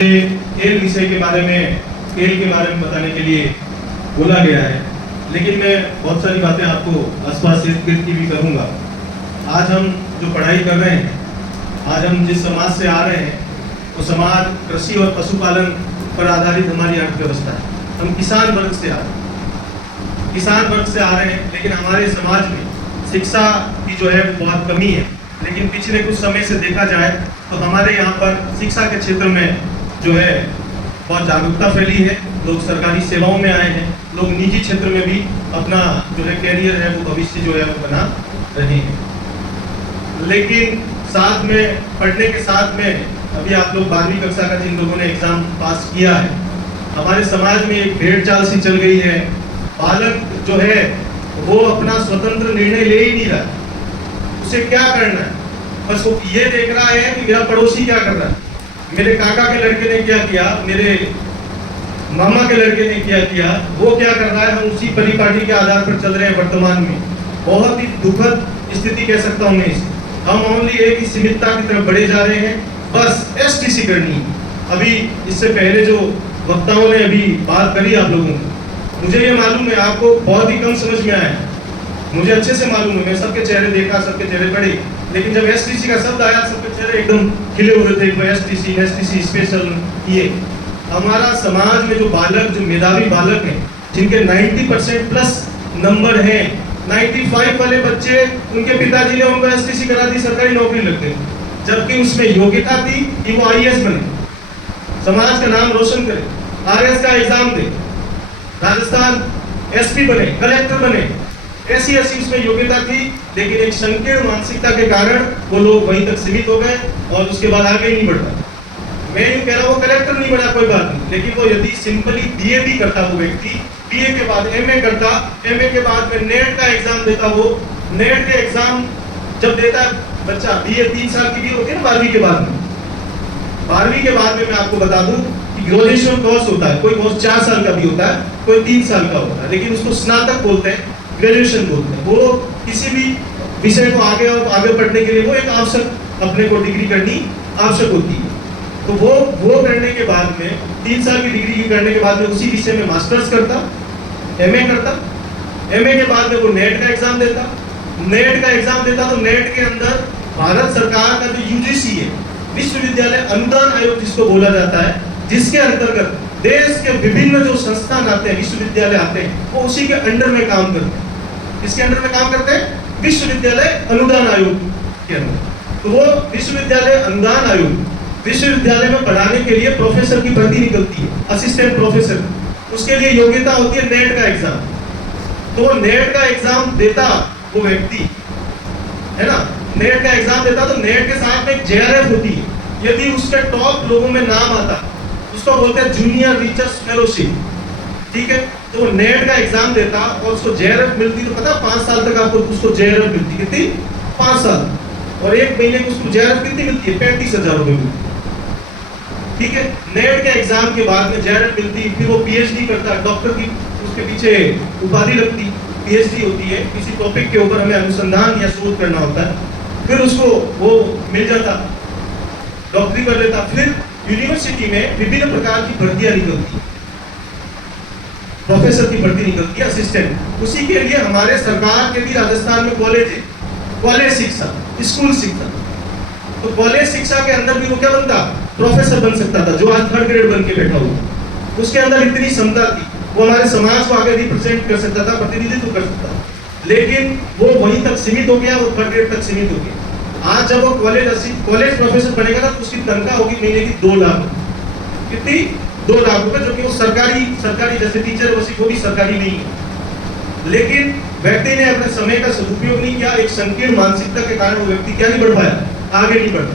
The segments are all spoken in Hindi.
खेल विषय के बारे में, खेल के बारे में बताने के लिए बोला गया है, लेकिन मैं बहुत सारी बातें आपको आसपास इर्द-गिर्द की भी करूंगा। आज हम जो पढ़ाई कर रहे हैं, आज हम जिस समाज से आ रहे हैं, वो समाज कृषि और पशुपालन पर आधारित हमारी अर्थव्यवस्था है। हम किसान वर्ग से आ रहे हैं, किसान वर्ग से आ रहे हैं, लेकिन हमारे समाज में शिक्षा की जो है बहुत कमी है। लेकिन पिछले कुछ समय से देखा जाए तो हमारे यहाँ पर शिक्षा के क्षेत्र में जो है बहुत जागरूकता फैली है। लोग सरकारी सेवाओं में आए हैं, लोग निजी क्षेत्र में भी अपना जो है कैरियर है, वो भविष्य जो है वो बना रहे हैं। लेकिन साथ में पढ़ने के साथ में अभी आप लोग 12वीं कक्षा का जिन लोगों ने एग्जाम पास किया है, हमारे समाज में एक भेड़ चाल सी चल गई है। बालक जो है वो अपना स्वतंत्र निर्णय ले ही नहीं रहा। उसे क्या करना है, बस वो ये देख रहा है कि मेरा पड़ोसी क्या कर रहा है, मेरे काका के लड़के ने क्या किया, मेरे मामा के लड़के ने क्या किया, वो क्या कर रहा है, हम उसी परिपाटी के आधार पर चल रहे हैं। वर्तमान में बहुत ही दुखद स्थिति कह सकता हूँ मैं इसे। हम ओनली एक ही सीमितता की तरफ बढ़े जा रहे हैं, बस एसटीसी करनी है। अभी इससे पहले जो वक्ताओं ने अभी बात करी आप लोगों को, मुझे ये मालूम है आपको बहुत ही कम समझ में आया, मुझे अच्छे से मालूम है। मैं सबके चेहरे देखा, सबके चेहरे पढ़े, लेकिन जब एसटीसी का शब्द आया सबके चेहरे एकदम खिले हुए थे। एसटीसी स्पेशल ये हमारा समाज में जो बालक, जो मेधावी बालक हैं, जिनके 90% प्लस नंबर हैं, 95 वाले बच्चे, उनके पिताजी ने उनको एसटीसी करा दी, सरकारी नौकरी लग गई, जबकि उसमें योग्यता थी कि वो आईएएस बने, समाज का नाम रोशन करे, आरएस का एग्जाम दे, राजस्थान एसपी बने, कलेक्टर बने, ऐसी उसमें योग्यता थी। लेकिन एक संकीर्ण मानसिकता के कारण वो लोग वहीं तक सीमित हो गए और उसके बाद आगे ही नहीं बढ़ता। मैं यूँ कह रहा हूँ वो कलेक्टर नहीं बना, कोई बात नहीं, लेकिन वो यदि सिंपली बीए भी करता, वो व्यक्ति बीए के बाद एमए करता, एमए के बाद में नेट का एग्जाम देता, वो नेट के एग्जाम जब देता है बच्चा, बीए 3 साल की भी होती है ना 12वीं के बाद में। 12वीं के बाद में मैं आपको बता दूं कि ग्रेजुएशन कोर्स होता है, कोई कोर्स 4 साल का भी होता है, कोई 3 साल का होता है, लेकिन उसको स्नातक बोलते हैं, ग्रेजुएशन बोलते हैं। वो किसी भी विषय को आगे और आगे पढ़ने के लिए वो एक आवश्यक, अपने को डिग्री करनी आवश्यक होती है। तो वो करने के बाद में 3 साल की डिग्री करने के बाद में उसी विषय में मास्टर्स करता, एमए करता, एमए के बाद में वो नेट का एग्जाम देता, नेट का एग्जाम देता तो नेट के अंदर भारत सरकार का जो यूजीसी है, विश्वविद्यालय अनुदान आयोग जिसको बोला जाता है, जिसके अंतर्गत देश के विभिन्न जो संस्थान आते हैं, विश्वविद्यालय आते हैं, वो उसी के अंडर में काम करते हैं। इसके अंडर में काम करते हैं विश्वविद्यालय अनुदान आयोग के अंदर। तो वो विश्वविद्यालय अनुदान आयोग विश्वविद्यालय में पढ़ाने के लिए प्रोफेसर की भर्ती निकलती है, असिस्टेंट प्रोफेसर, उसके लिए योग्यता होती है नेट का एग्जाम। तो वो नेट का एग्जाम देता वो व्यक्ति है ना, नेट का एग्जाम देता, तो नेट के साथ में एक जेआरएफ होती है। यदि उसके टॉप लोगों में नाम आता, उसको बोलते हैं जूनियर रिसर्च फेलोशिप, ठीक है। तो वो नेट का एग्जाम देता और उसको जेआरएफ मिलती, तो पता 5 साल तक आपको उसको जेआरएफ मिलती, कितनी 5 साल, और 1 महीने को उसको जेआरएफ कितनी मिलती है, 35,000 रुपए मिलती, ठीक है। नेट के एग्जाम के बाद में जेआरएफ मिलती, फिर वो पीएचडी करता, डॉक्टर की उसके पीछे उपाधि लगती, पीएचडी होती है, किसी टॉपिक के ऊपर हमें अनुसंधान या शोध करना होता है, फिर उसको वो मिल जाता, डॉक्टरी कर लेता। फिर यूनिवर्सिटी में विभिन्न प्रकार की भर्तियां निकलती, प्रोफेसर की भर्ती निकलती है, असिस्टेंट। उसी के लिए हमारे सरकार के भी राजस्थान में कॉलेज है, कॉलेज शिक्षा, स्कूल शिक्षा। तो कॉलेज शिक्षा के अंदर भी वो क्या बनता, प्रोफेसर बन सकता था, जो आज 3rd ग्रेड बन के बैठा हुआ। उसके अंदर इतनी क्षमता थी, वो हमारे समाज को आगे रिप्रेजेंट कर सकता था, प्रतिनिधित्व कर सकता था, लेकिन वो वहीं तक सीमित हो गया, वो 3rd ग्रेड तक सीमित हो गया। आज जब वो कॉलेज प्रोफेसर बनेगा ना, तो उसकी तनख्वाह होगी महीने की 2 लाख, कितनी 2 लाख रुपए, जो कि वो सरकारी जैसे टीचर वो भी सरकारी नहीं है। लेकिन व्यक्ति ने अपने समय का सदुपयोग नहीं किया, एक संकीर्ण मानसिकता के कारण वो व्यक्ति क्या नहीं बढ़ पाया, आगे नहीं बढ़ता।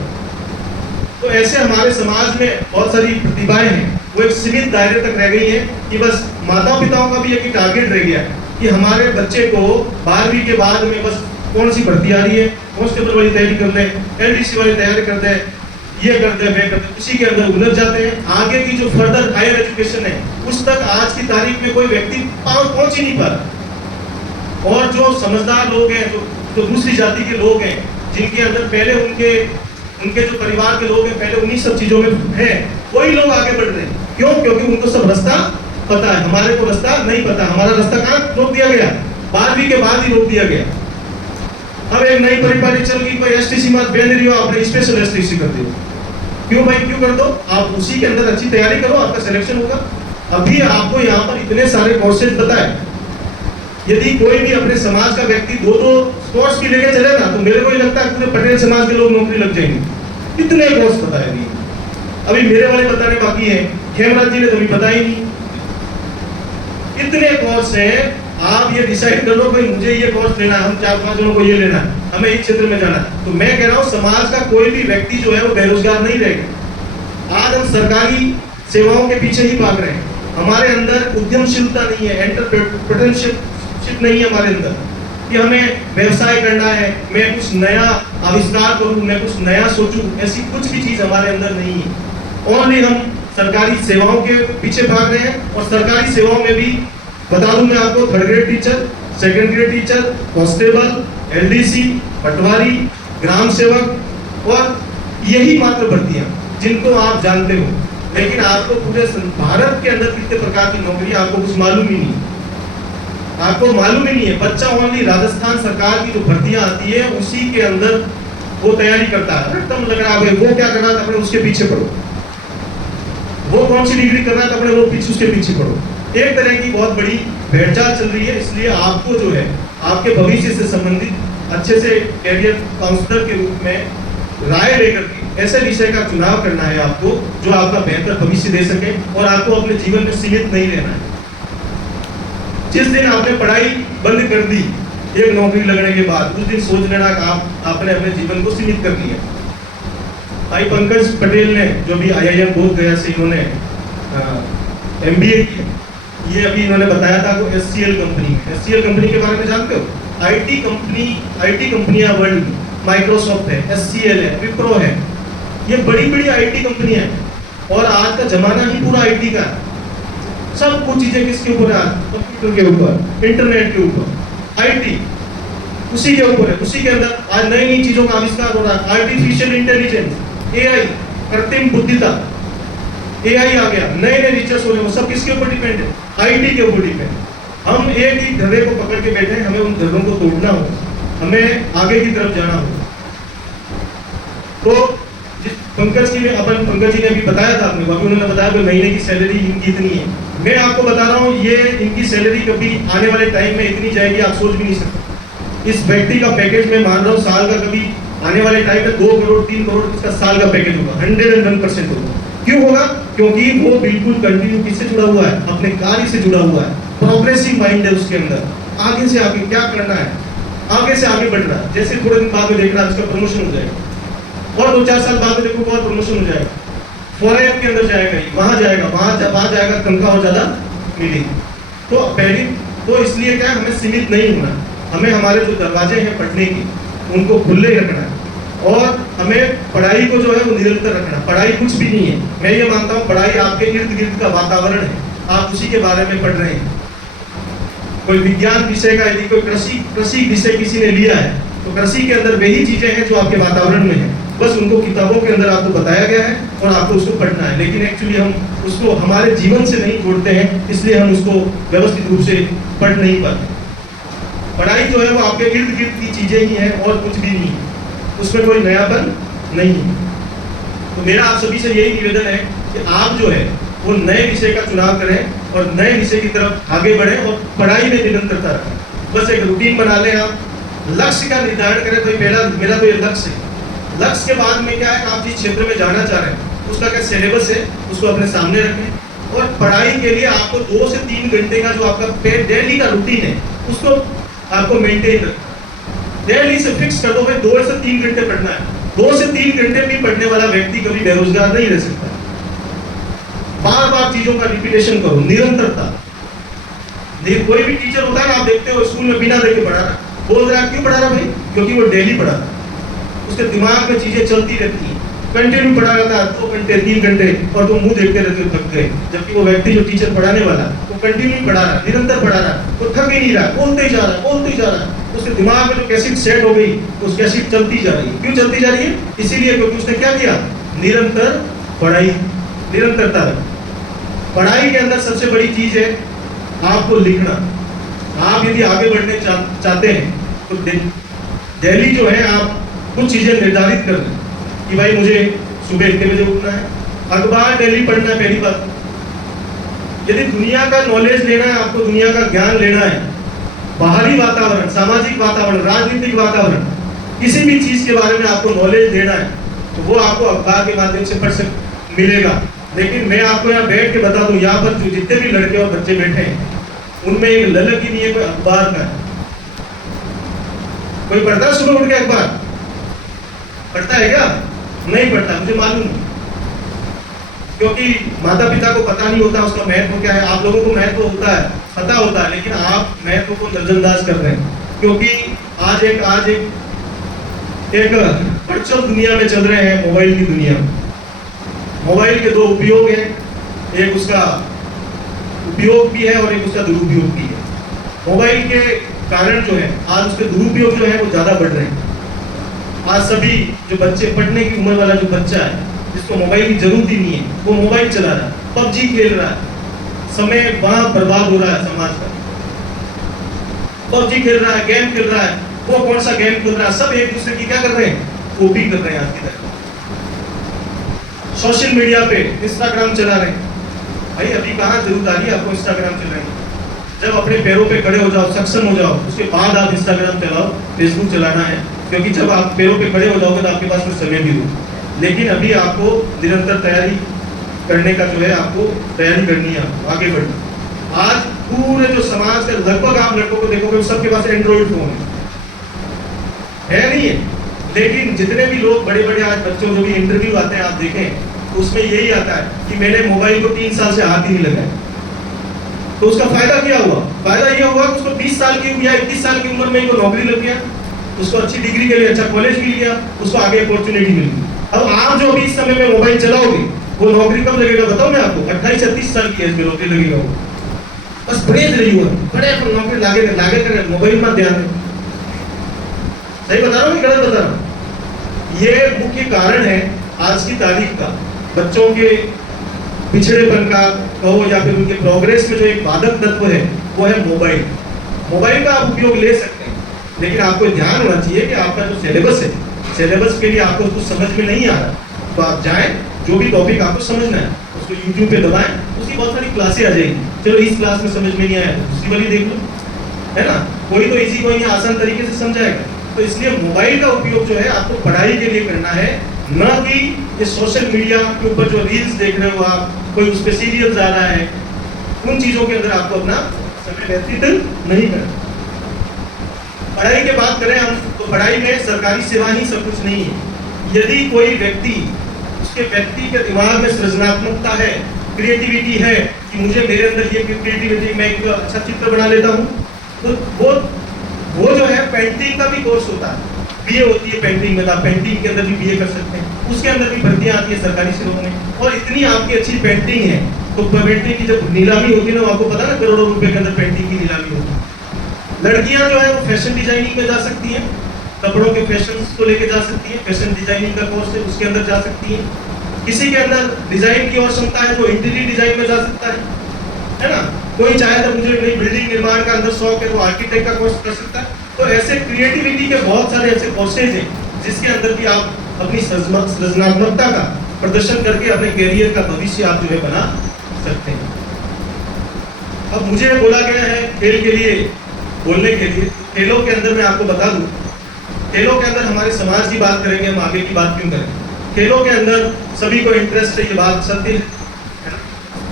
तो ऐसे हमारे समाज में बहुत सारी प्रतिभाएं हैं, वो एक सीमित दायरे तक रह गई है कि बस माता पिताओं का भी एक टारगेट रह गया कि हमारे बच्चे को 12वीं के बाद में बस कौन सी भर्ती आ रही है, कांस्टेबल वाली तैयारी कर ले, एलडीसी वाली तैयारी कर दे, ये कर दे, मैं कर दे, उसी के अंदर उलझ जाते हैं। आगे की जो फर्दर हायर एजुकेशन है, उस तक आज की तारीख में कोई व्यक्ति पहुंच ही नहीं पा रहा। और जो समझदार लोग हैं, जो दूसरी जाति के लोग हैं, जिनके अंदर पहले उनके उनके जो परिवार के लोग हैं पहले उन्हीं सब चीजों में हैं, वही लोग आगे बढ़ रहे हैं। क्यों? क्योंकि उनको सब रास्ता पता है, हमारे को रास्ता नहीं पता। हमारा रास्ता कहाँ रोक दिया गया? 12वीं के बाद ही रोक दिया गया। अब एक नई परिपाटी चल गई, भाई एसटीसी मत बैन रही हो, आपने स्पेशल एसटीसी कर दियो। क्यों भाई, क्यों कर दो? आप उसी के अंदर अच्छी तैयारी करो, आपका सिलेक्शन होगा। अभी आपको यहाँ पर इतने सारे कोर्सेज बताए, यदि कोई भी अपने समाज का व्यक्ति दो कोर्स की लेके चले ना, तो मेरे को ही लगता है पूरे पटेल समाज के लोग नौकरी लग जाएंगे। इतने कोर्स बताए नहीं, अभी मेरे वाले बताने बाकी हैं, खेमराज जी ने तो अभी पता ही नहीं। इतने कोर्स हैं, आप ये डिसाइड कर लो भाई मुझे ये कोर्स लेना है, हम 4-5 जनों को ये लेना है, हमें इस क्षेत्र में जाना है। तो मैं कह रहा हूँ समाज का कोई भी व्यक्ति जो है वो बेरोजगार नहीं रहेगा। आज हम सरकारी सेवाओं के पीछे ही भाग रहे हैं, हमारे अंदर उद्यमशीलता नहीं है, एंटरप्रेन्योरशिप नहीं है हमारे अंदर कि हमें व्यवसाय करना है, मैं कुछ नया आविष्कार करूं, मैं कुछ नया सोचूं, ऐसी कुछ भी चीज हमारे अंदर नहीं है। ओनली हम सरकारी सेवाओं के पीछे भाग रहे हैं। और सरकारी सेवाओं में भी बता दूं मैं आपको, 3rd grade teacher, 2nd grade teacher, constable, LDC, patwari, ग्राम सेवक, और यही मात्र भर्तियां जिनको आप जानते हो। लेकिन आपको पूरे भारत के अंदर कितने प्रकार की नौकरी आपको कुछ मालूम ही नहीं, आपको मालूम ही नहीं है। बच्चा ओनली राजस्थान सरकार की जो भर्तियां आती है उसी के अंदर वो तैयारी करता है। एकदम लग रहा है वो क्या कर रहा था, अपने उसके पीछे पढ़ो, वो कौन सी डिग्री कर रहा है, अपने वो पीछे उसके पीछे पढ़ो। एक तरह की बहुत बड़ी भेड़चाल चल रही है। इसलिए आपको जो है आपके भविष्य से संबंधित अच्छे से कैरियर काउंसलर के रूप में राय लेकर के ऐसे विषय का चुनाव करना है आपको जो आपका बेहतर भविष्य दे सके, और आपको अपने जीवन में सीमित नहीं रहना है। जिस दिन आपने पढ़ाई बंद कर दी एक नौकरी लगने के बाद, उस दिन सोच लेना कि आपने अपने जीवन को सीमित कर लिया। भाई पंकज पटेल ने जो भी IIM बोध गया से इन्होंने MBA किया, ये अभी इन्होंने बताया था वो HCL कंपनी के बारे में जानते हो? IT कंपनियां वर्ल्ड में माइक्रोसॉफ्ट है, HCL है, विप्रो है, ये बड़ी बड़ी IT कंपनियां हैं। और आज का जमाना ही पूरा IT का है। सब कुछ चीजें किसके ऊपर है? कंप्यूटर के ऊपर, इंटरनेट के ऊपर, IT उसी के ऊपर है। उसी के अंदर आज नई नई चीजों का आविष्कार हो रहा है। आर्टिफिशियल इंटेलिजेंस, AI, कृत्रिम बुद्धिमत्ता, AI आ गया, नए नए रिसर्च हो रहे हैं, वो सब किसके ऊपर डिपेंड है? IT के ऊपर डिपेंड। हम एक ही धर्रे को पकड़ के बैठे हैं, हमें उन धर्रों को तोड़ना हो, हमें आगे की तरफ जाना हो। तो पंकज जी ने अभी बताया था, आपने अभी उन्होंने बताया कि महीने की सैलरी इनकी इतनी है। मैं आपको बता रहा हूँ ये इनकी सैलरी कभी आने वाले टाइम में इतनी जाएगी आप सोच भी नहीं सकते। इस व्यक्ति का पैकेज मैं मान रहा हूँ साल का कभी आने वाले टाइम में 2 करोड़ 3 करोड़ इसका साल का पैकेज होगा, 101% होगा। क्यों होगा? क्योंकि वो बिल्कुल कंटिन्यू किससे जुड़ा हुआ है? अपने कार्य से जुड़ा हुआ है। प्रोग्रेसिव माइंड है उसके अंदर, आगे से आगे क्या करना है, आगे से आगे बढ़ रहा है। जैसे थोड़े दिन बाद में देख रहा है इसका प्रमोशन हो जाएगा, और 2-4 साल बाद में देखो और प्रमोशन हो जाएगा, फॉरेन के अंदर जाएगा, वहां जाएगा, वहां जाएगा, तनख्वाह और ज्यादा मिलेगी। तो पहली तो इसलिए क्या, हमें सीमित नहीं होना, हमें हमारे जो दरवाजे हैं पढ़ने की उनको खुले रखना है, और हमें पढ़ाई को जो है वो निरंतर रखना। पढ़ाई कुछ भी नहीं है, मैं ये मानता हूँ पढ़ाई आपके इर्द गिर्द का वातावरण है, आप उसी के बारे में पढ़ रहे हैं। कोई विज्ञान विषय का यदि कोई कृषि विषय किसी ने लिया है तो कृषि के अंदर वही चीजें हैं जो आपके वातावरण में है, बस उनको किताबों के अंदर आपको बताया गया है और आपको उसको पढ़ना है। लेकिन एक्चुअली हम उसको हमारे जीवन से नहीं जोड़ते हैं, इसलिए हम उसको व्यवस्थित रूप से पढ़ नहीं पाते। पढ़ाई जो है वो आपके इर्द गिर्द की चीजें ही हैं और कुछ भी नहीं, उसमें कोई नयापन नहीं है। तो मेरा आप सभी से यही निवेदन है कि आप जो है वो नए विषय का चुनाव करें और नए विषय की तरफ आगे बढ़ें और पढ़ाई में निरंतरता रखें। बस एक रूटीन बना लें, आप लक्ष्य का निर्धारण करें, भाई मेरा तो ये लक्ष्य है। लक्ष्य के बाद में क्या है, आप जिस क्षेत्र में जाना चाह रहे हैं उसका क्या सिलेबस है उसको अपने सामने रखें, और पढ़ाई के लिए आपको 2 से 3 घंटे का जो आपका डेली का रूटीन है उसको आपको मेंटेन रखें। डेली से फिक्स कर दो भाई 2 से 3 घंटे पढ़ना है। 2 से 3 घंटे भी पढ़ने वाला व्यक्ति कभी बेरोजगार नहीं रह सकता। बार बार चीजों का रिपीटेशन करो, निरंतरता। कोई भी टीचर होता है ना, आप देखते हो स्कूल में बिना देखे पढ़ा रहा, बोल रहा है क्यों पढ़ा रहा भाई, क्योंकि वो डेली पढ़ा रहा, उसके दिमाग में चीजें चलती रहती हैं। कंटिन्यू पढ़ा रहा था 2 घंटे 3 घंटे, और तुम मुंह देखते रहते हो, थक गए। जबकि वो व्यक्ति जो टीचर पढ़ाने वाला वो कंटिन्यू पढ़ा रहा, निरंतर पढ़ा रहा, वो थक ही नहीं रहा, बोलते ही जा रहा, बोलते ही जा रहा। उसके दिमाग में जो कैसेट सेट हो गई, उस कैसेट चलती जा रही है। क्यों चलती जा रही है? इसीलिए क्योंकि उसने क्या किया, निरंतर पढ़ाई, निरंतरता। पढ़ाई के अंदर सबसे बड़ी चीज है आपको लिखना। आप यदि आगे बढ़ने चाहते हैं तो डेली जो है आप कुछ चीजें निर्धारित कर लें कि भाई मुझे सुबह इतने बजे उठना है, अखबार डेली पढ़ना है। पहली बात, यदि दुनिया का नॉलेज लेना है, आपको दुनिया का ज्ञान लेना है, बाहरी वातावरण, सामाजिक वातावरण, राजनीतिक वातावरण, किसी भी चीज के बारे में आपको नॉलेज लेना है तो वो आपको अखबार के माध्यम से मिलेगा। लेकिन मैं आपको यहाँ बैठ के बता दूं, यहाँ पर जो जितने भी लड़के और बच्चे बैठे हैं उनमें एक ललक ही नहीं है कोई अखबार का। कोई पढ़ता है सुबह उठ के अखबार? पढ़ता है क्या? नहीं पढ़ता, मुझे मालूम है, क्योंकि माता पिता को पता नहीं होता उसका महत्व क्या है। आप लोगों को महत्व होता है, पता होता है, लेकिन आप महत्व को नजरअंदाज कर रहे हैं। क्योंकि आज एक वर्चुअल दुनिया में चल रहे हैं, मोबाइल की दुनिया। मोबाइल के 2 उपयोग हैं, एक उसका उपयोग भी है और एक उसका दुरुपयोग भी है। मोबाइल के कारण जो है आज उसके दुरुपयोग जो है वो ज्यादा बढ़ रहे हैं। आज सभी जो बच्चे, पढ़ने की उम्र वाला जो बच्चा है जिसको मोबाइल की जरूरत ही नहीं है, वो मोबाइल चला रहा है, पबजी खेल रहा है, समय वहां बर्बाद हो रहा है समाज का। पबजी खेल रहा है, गेम खेल रहा है, वो कौन सा गेम खेल रहा है, सब एक दूसरे की क्या कर रहे हैं, कॉपी कर रहे हैं। आज की तरह सोशल मीडिया पे इंस्टाग्राम चला रहे हैं। भाई अभी कहाँ जरूरत आ रही है आपको इंस्टाग्राम चलाने की? जब अपने पैरों पे खड़े हो जाओ, सक्षम हो जाओ, उसके बाद आप इंस्टाग्राम चलाओ, फेसबुक चलाना है। क्योंकि जब आप पैरों पे खड़े हो जाओगे तो आपके पास कुछ समय भी हो। लेकिन अभी आपको निरंतर तैयारी करने का जो है, आपको तैयारी करनी है, आगे बढ़ना। आज पूरे जो समाज का लगभग आप लड़कों को देखोगे सबके पास एंड्रॉइड फोन है नहीं है? लेकिन जितने भी लोग बड़े बड़े आज बच्चों जो भी इंटरव्यू आते हैं आप देखें, उसमें यही आता है कि मैंने मोबाइल को 3 साल से हाथ ही नहीं लगाया। तो उसका फायदा क्या हुआ? फायदा यह हुआ कि उसको 20 साल की या 21 साल की उम्र में ही वो नौकरी लग गया, उसको अच्छी डिग्री के लिए अच्छा कॉलेज मिल गया, उसको आगे अपॉर्चुनिटी मिल गई। अब आप जो अभी इस समय में मोबाइल चलाओगे, वो नौकरी कब लगेगा बताओ मैं आपको? 28-36 साल की एज में नौकरी लगेगा वो। बस प्रेज रही हुआ बड़े नौकरी लागे कर मोबाइल में ध्यान दें। सही बता रहा हूँ, गलत बता रहा हूँ? ये मुख्य कारण है आज की तारीख का, बच्चों के पिछड़ेपन का कहो या फिर उनके प्रोग्रेस में जो एक बाधक तत्व है वो है मोबाइल। मोबाइल का आप उपयोग ले सकते हैं, लेकिन आपको ध्यान होना चाहिए कि आपका जो सिलेबस है, सिलेबस के लिए आपको कुछ समझ में नहीं आ रहा तो आप जाएं, जो भी टॉपिक आपको समझना है उसको यूट्यूब पे दबाएं, उसकी बहुत सारी क्लासें आ जाएंगी। चलो इस क्लास में समझ में नहीं आया तो दूसरी वाली देख लो, है ना? कोई तो इजी कोई आसान तरीके से समझाएगा। तो इसलिए मोबाइल का उपयोग जो है आपको पढ़ाई के लिए करना है, न कि ये सोशल मीडिया के ऊपर जो रील्स देख रहे हो आप, कोई उस पर सीरियल आ रहा है, उन चीजों के अंदर आपको अपना समय व्यतीत नहीं करना। पढ़ाई की बात करें हम तो पढ़ाई में सरकारी सेवा ही सब कुछ नहीं है। यदि कोई व्यक्ति, उसके व्यक्ति के दिमाग में सृजनात्मकता है, क्रिएटिविटी है कि मुझे मेरे अंदर ये क्रिएटिविटी, मैं एक अच्छा चित्र बना लेता हूँ, तो वो जो है पेंटिंग का भी कोर्स होता है, बीए होती है पेंटिंग में, आप पेंटिंग के अंदर भी बीए कर सकते हैं। उसके अंदर भी भर्तियां आती है सरकारी सेवाओं में। और इतनी आपकी अच्छी पेंटिंग है तो पेंटिंग की जब नीलामी होती है ना, आपको पता ना करोड़ों रुपए के अंदर पेंटिंग की नीलामी होती है। लड़कियां जो है वो फैशन डिजाइनिंग में जा सकती हैं, कपड़ों के फैशन को लेके जा सकती है, फैशन डिजाइनिंग का कोर्स है उसके अंदर जा सकती है। किसी के अंदर डिजाइन की और क्षमता है तो इंटीरियर डिजाइन में जा सकता है ना? कोई चाहे तो मुझे नई बिल्डिंग निर्माण का अंदर शौक है तो आर्किटेक्ट का कोर्स कर सकता है। तो ऐसे क्रिएटिविटी के बहुत सारे ऐसे कोर्सेज हैं जिसके अंदर भी आप अपनी सृजनात्मकता का प्रदर्शन करके अपने कैरियर का भविष्य आप जो है बना सकते हैं। अब मुझे बोला गया है खेल के लिए बोलने के लिए, खेलों के अंदर मैं आपको बता दूं, खेलों के अंदर हमारे समाज की बात करेंगे हम, आगे की बात क्यों करें? खेलों के अंदर सभी को इंटरेस्ट है, ये बात सत्य है ना?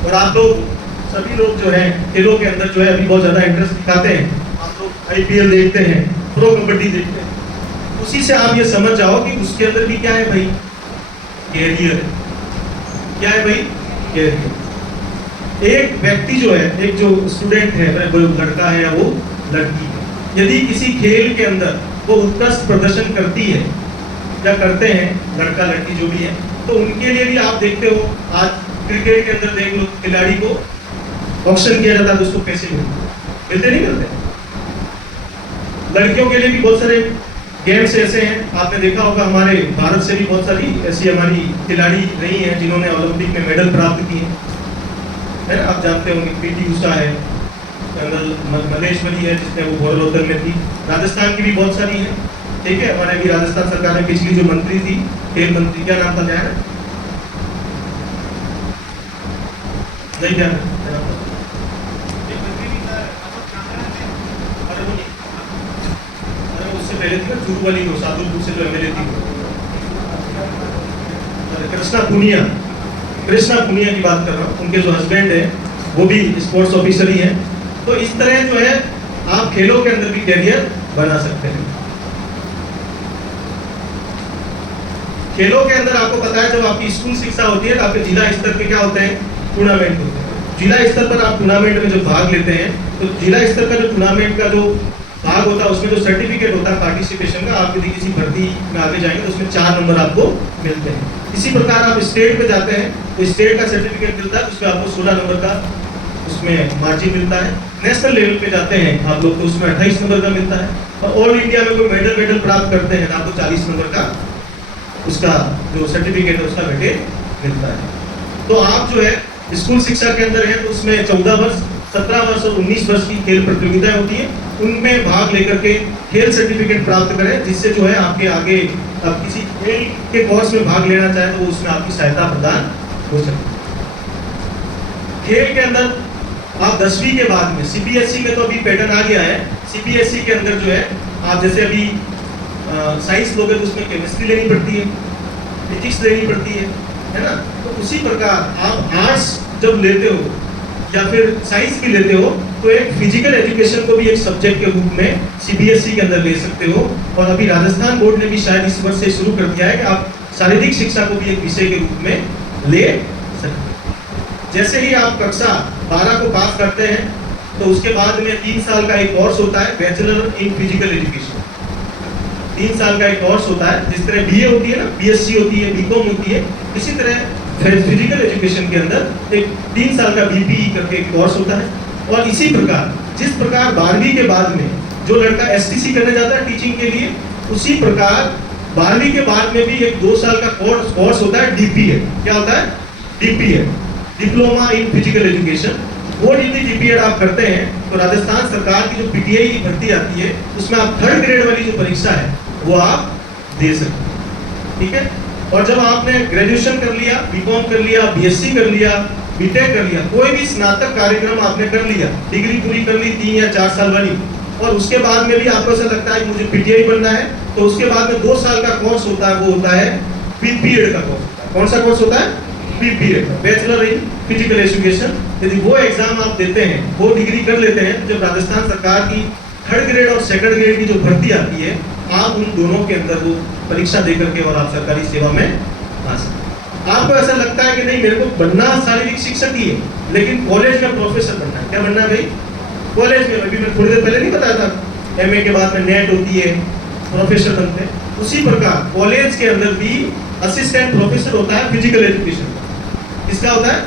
और आप लोग सभी लोग जो है खेलों के अंदर जो है अभी बहुत ज्यादा इंटरेस्ट दिखाते हैं। आप लोग आईपीएल देखते हैं, प्रो कबड्डी देखते हैं, उसी से आप ये समझ जाओ कि उसके अंदर भी क्या है भाई, कैरियर है। क्या है भाई? कैरियर। एक व्यक्ति जो है, एक जो स्टूडेंट है, वो लड़का है या वो लड़की है, यदि किसी खेल के अंदर वो उत्कृष्ट प्रदर्शन करती है या करते हैं, लड़का लड़की जो भी है, तो उनके लिए भी आप देखते हो, आज क्रिकेट के अंदर देख लो, खिलाड़ी को ऑक्शन किया जाता है तो उसको पैसे मिलते नहीं मिलते। लड़कियों के लिए भी बहुत सारे गेम्स ऐसे हैं, आपने देखा होगा, हमारे भारत से भी बहुत सारी ऐसी हमारी खिलाड़ी रही हैं जिन्होंने ओलंपिक में मेडल प्राप्त किए है ना। आप जानते होंगे पीटी उषा है, मलेश्वरी है जिसने वो भारोत्तोलन में थी। राजस्थान की भी बहुत सारी है, ठीक है। हमारे भी राजस्थान सरकार में पिछली जो मंत्री थी, खेल मंत्री, क्या नाम था, क्या है नहीं क्या पहले थी ना, चूरू वाली को, सादुलपुर से जो एमएलए थी, कृष्णा पुनिया की बात कर रहा हूँ। उनके जो हस्बैंड है वो भी स्पोर्ट्स ऑफिसर ही है। तो इस तरह जो है आप खेलों के अंदर भी कैरियर बना सकते हैं। खेलों के अंदर आपको पता है, जब आपकी स्कूल शिक्षा होती है तो आपके जिला स्तर पे क्या होते हैं, टूर्नामेंट होते हैं। जिला स्तर पर आप टूर्नामेंट में जो भाग लेते हैं, तो जिला स्तर का जो टूर्नामेंट का जो भाग होता है उसमें जो सर्टिफिकेट होता है पार्टिसिपेशन का, आप यदि किसी भर्ती में आगे जाएंगे तो उसमें 4 नंबर आपको मिलते हैं। इसी प्रकार आप स्टेट पे जाते हैं तो स्टेट का सर्टिफिकेट मिलता है, उसमें आपको 16 नंबर का उसमें मार्जिन मिलता है। नेशनल लेवल पे जाते हैं आप लोग तो उसमें 28 नंबर का मिलता है। और ऑल इंडिया में कोई मेडल प्राप्त करते हैं तो आपको 40 नंबर का उसका जो सर्टिफिकेट है उसका वेटेज मिलता है। तो आप जो है स्कूल शिक्षा के अंदर है तो उसमें 14 वर्ष, 17 वर्ष और 19 वर्ष की खेल प्रतियोगिताएं होती है, उनमें भाग लेकर के खेल सर्टिफिकेट प्राप्त करें, जिससे जो है आपके आगे आप किसी खेल के कोर्स में भाग लेना चाहे तो वो उसमें आपकी सहायता प्रदान हो सकती है। खेल के अंदर आप 10वीं के बाद में, सीबीएसई में तो अभी पैटर्न आ गया है, सीबीएसई के अंदर जो है आप जैसे अभी साइंस लोगे तो उसमें केमिस्ट्री लेनी पड़ती है, फिजिक्स लेनी पड़ती है ना। तो उसी प्रकार आप आर्ट्स जब लेते हो या फिर साइंस भी लेते हो तो एक फिजिकल एजुकेशन को भी एक सब्जेक्ट के रूप में सीबीएसई के अंदर ले सकते हो। और अभी राजस्थान बोर्ड ने भी शायद इस वर्ष से शुरू कर दिया है कि आप शारीरिक शिक्षा को भी एक विषय के रूप में ले सकते हो। जैसे ही आप कक्षा 12 को पास करते हैं तो उसके बाद में 3 साल का एक कोर्स होता है, बैचलर इन फिजिकल एजुकेशन। 3 साल का एक कोर्स होता है, जिस तरह बीए होती है ना, बीएससी होती है, बीकॉम होती है, इसी तरह फिजिकल एजुकेशन के अंदर एक 3 साल का बीपीई करके एक कोर्स होता है। और इसी प्रकार जिस प्रकार 12वीं के बाद में जो लड़का एसटीसी करने जाता है टीचिंग के लिए, उसी प्रकार 12वीं के बाद में भी एक 2 साल का कोर्स होता है, डीपीएड। क्या होता है? DPEd, diploma in physical education. वो यदि डीपीएड आप करते हैं तो राजस्थान सरकार की जो पीटीआई की भर्ती आती है उसमें आप 3rd ग्रेड वाली जो परीक्षा है वो आप दे सकते हैं, ठीक है। और जब आपने ग्रेजुएशन कर लिया, बीकॉम कर लिया, बीएससी कर लिया, बीटेक कर लिया, कोई भी स्नातक कार्यक्रम आपने कर लिया, डिग्री पूरी कर ली 3 या 4 साल वाली, और उसके बाद में भी आपको ऐसा लगता है कि मुझे पीटीआई बनना है, तो उसके बाद में 2 साल का कोर्स होता है, वो होता है बीपीएड का कोर्स होता है। कौन सा कोर्स होता है? BPEd, bachelor in physical education. यदि वो एग्जाम आप देते हैं, वो डिग्री कर लेते हैं, तो जब राजस्थान सरकार की 3rd ग्रेड और 2nd ग्रेड की जो भर्ती आती है, आप उन दोनों के अंदर वो परीक्षा दे करके और आप सरकारी सेवा में आ सकते हैं। आपको ऐसा लगता है कि नहीं मेरे को बनना शारीरिक शिक्षक ही है, लेकिन कॉलेज में प्रोफेसर बनना है। क्या बनना है भाई? कॉलेज में, अभी मैं थोड़ी देर पहले नहीं बताया था, एमए के बाद में नेट होती है, प्रोफेसर बनते हैं। उसी प्रकार कॉलेज के अंदर भी असिस्टेंट प्रोफेसर होता है फिजिकल एजुकेशन। किसका होता है?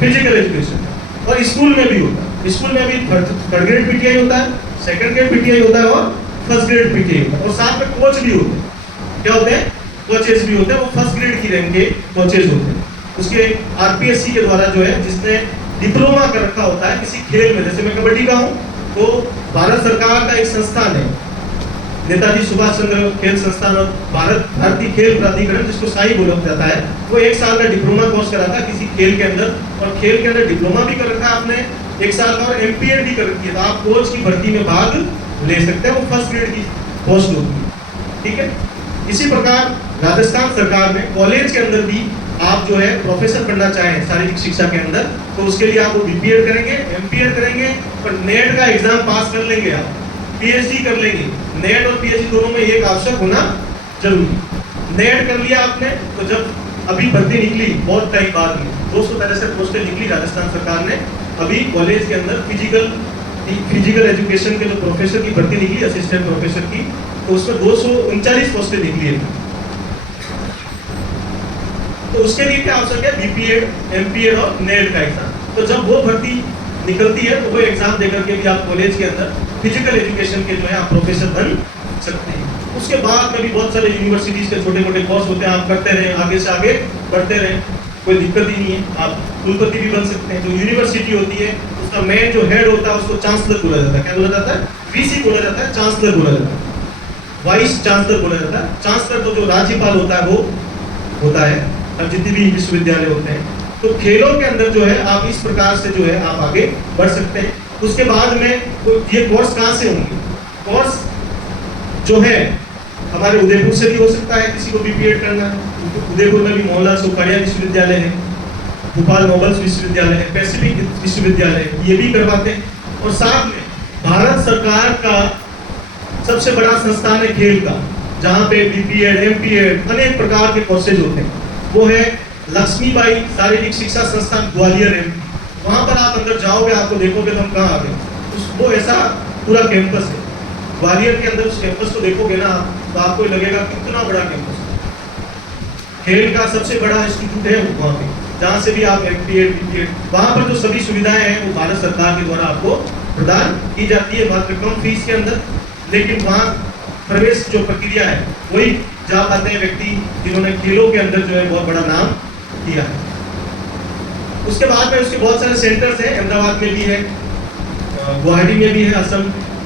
Physical education. और स्कूल में भी होता है, स्कूल में भी 3rd ग्रेड पीटीआई होता है, 2nd ग्रेड पीटीआई होता है और 1st ग्रेड पीटीआई होता है। और साथ में कोच भी होते हैं। क्या होते हैं? कोचेस भी होते हैं, वो 1st ग्रेड की रैंक के कोचेस होते हैं। उसके आरपीएससी के द्वारा जो है, जिसने डिप्लोमा कर रखा होता है किसी खेल में, जैसे मैं कबड्डी का हूँ तो भारत सरकार का एक संस्थान है, नेताजी सुभाष चंद्र खेल संस्थान और भारतीय खेल प्राधिकरण, जिसको साई बोला जाता है, वो 1 साल का डिप्लोमा कोर्स कराता है किसी खेल के अंदर। और खेल के अंदर डिप्लोमा भी कर रखा है आपने 1 साल का, और एमपीएड भी कर रखी है, तो आप कोच की भर्ती में भाग ले सकते हैं। वो 1st ग्रेड की पोस्ट होती है, ठीक है। इसी प्रकार राजस्थान सरकार ने कॉलेज के अंदर भी आप जो है प्रोफेसर बनना चाहें शारीरिक शिक्षा के अंदर, तो उसके लिए आप बीपीएड करेंगे, एमपीएड करेंगे, और नेट का एग्जाम पास कर लेंगे, आप पीएचडी कर लेंगे। नेट और पीएचडी दोनों में एक आवश्यक होना जरूरी। नेट कर लिया आपने, तो जब अभी भर्ती निकली बहुत टाइम बाद में 263 पोस्टें निकली राजस्थान सरकार ने, अभी कॉलेज के अंदर फिजिकल एजुकेशन के जो प्रोफेसर की भर्ती निकली, असिस्टेंट प्रोफेसर की, तो उसमें 239 पोस्टें निकली है। तो उसके लिए क्या आवश्यक है? बीपीएड, एमपीएड और नेट का एग्जाम। तो जब वो भर्ती निकलती है तो वो एग्जाम देकर के भी आप कॉलेज के अंदर फिजिकल एजुकेशन के जो है आप प्रोफेसर बन सकते हैं। उसके बाद में भी बहुत सारे यूनिवर्सिटीज के छोटे मोटे कोर्स होते हैं, आप करते रहे, आगे से आगे बढ़ते रहे, कोई दिक्कत ही नहीं है, आप कुलपति भी बन सकते हैं। जो यूनिवर्सिटी होती है उसका मेन जो हेड होता है उसको चांसलर बोला जाता है। क्या बोला जाता है? वीसी बोला जाता है, चांसलर बोला जाता है, वाइस चांसलर बोला जाता है। चांसलर तो जो राज्यपाल होता है वो होता है, अब जितने भी विश्वविद्यालय होते हैं। तो खेलों के अंदर जो है आप इस प्रकार से जो है आप आगे बढ़ सकते हैं। उसके बाद में ये कोर्स कहाँ से होंगे? कोर्स जो है हमारे उदयपुर से भी हो सकता है, किसी को बीपीएड करना है। उदयपुर में भी मोहनलाल सुखाड़िया विश्वविद्यालय है, भोपाल नोबल्स विश्वविद्यालय है, पैसिफिक विश्वविद्यालय है, ये भी करवाते हैं। और साथ में भारत सरकार का सबसे बड़ा संस्थान है खेल का, जहाँ पे बीपीएड, एमपीएड अनेक प्रकार के कोर्सेज होते हैं, वो है लक्ष्मीबाई शारीरिक शिक्षा संस्थान ग्वालियर है। वहाँ पर आप अंदर जाओगे आपको देखोगे तो हम कहाँ आ गए, वो ऐसा पूरा कैंपस है ग्वालियर के अंदर। उस कैंपस को देखोगे ना तो आपको लगेगा कितना बड़ा कैंपस है। खेल का सबसे बड़ा इंस्टीट्यूट है वहाँ पे, जहाँ से भी आप एमपीएड, बीपीएड, वहाँ पर जो सभी सुविधाएं हैं वो भारत सरकार के द्वारा आपको प्रदान की जाती है, मात्र कम फीस के अंदर। लेकिन वहाँ प्रवेश जो प्रक्रिया है वही जा पाते हैं व्यक्ति जिन्होंने खेलों के अंदर जो है बहुत बड़ा नाम किया है। उसके बाद में उसके बहुत सारे सेंटर्स हैं, अहमदाबाद में भी है, गुवाहाटी में भी है, असम,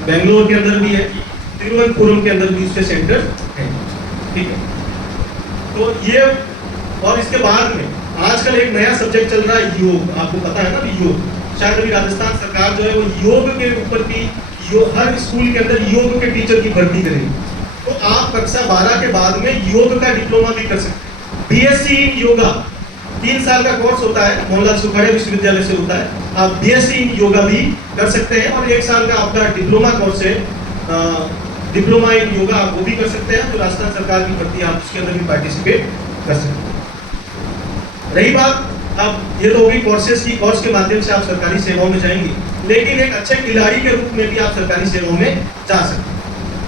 बेंगलोर के अंदर भी है, तिरुवनंतपुरम के अंदर भी उसके सेंटर हैं। ठीक है, तो ये। और इसके बाद में आजकल एक नया सब्जेक्ट चल रहा है योग, आपको पता है ना भी योग। शायद अभी राजस्थान सरकार जो है वो योग के ऊपर भी हर स्कूल के अंदर योग के टीचर की भर्ती करेगी। तो आप कक्षा 12 के बाद में योग का डिप्लोमा भी कर सकते हैं। बीएससी इन योगा 3 साल का कोर्स होता है, मोहनलाल सुखाड़िया विश्वविद्यालय से होता है। आप बीएससी इन योगा भी कर सकते हैं और 1 साल का आपका डिप्लोमा कोर्स है, डिप्लोमा इन योगा आप वो भी कर सकते हैं। तो राजस्थान सरकार की भर्ती आप उसके अंदर भी पार्टिसिपेट कर सकते हैं। रही बात, अब ये तो होगी कोर्सेज की, कोर्स के माध्यम से आप सरकारी सेवाओं में जाएंगे, लेकिन एक अच्छे खिलाड़ी के रूप में भी आप सरकारी सेवाओं में जा सकते हैं।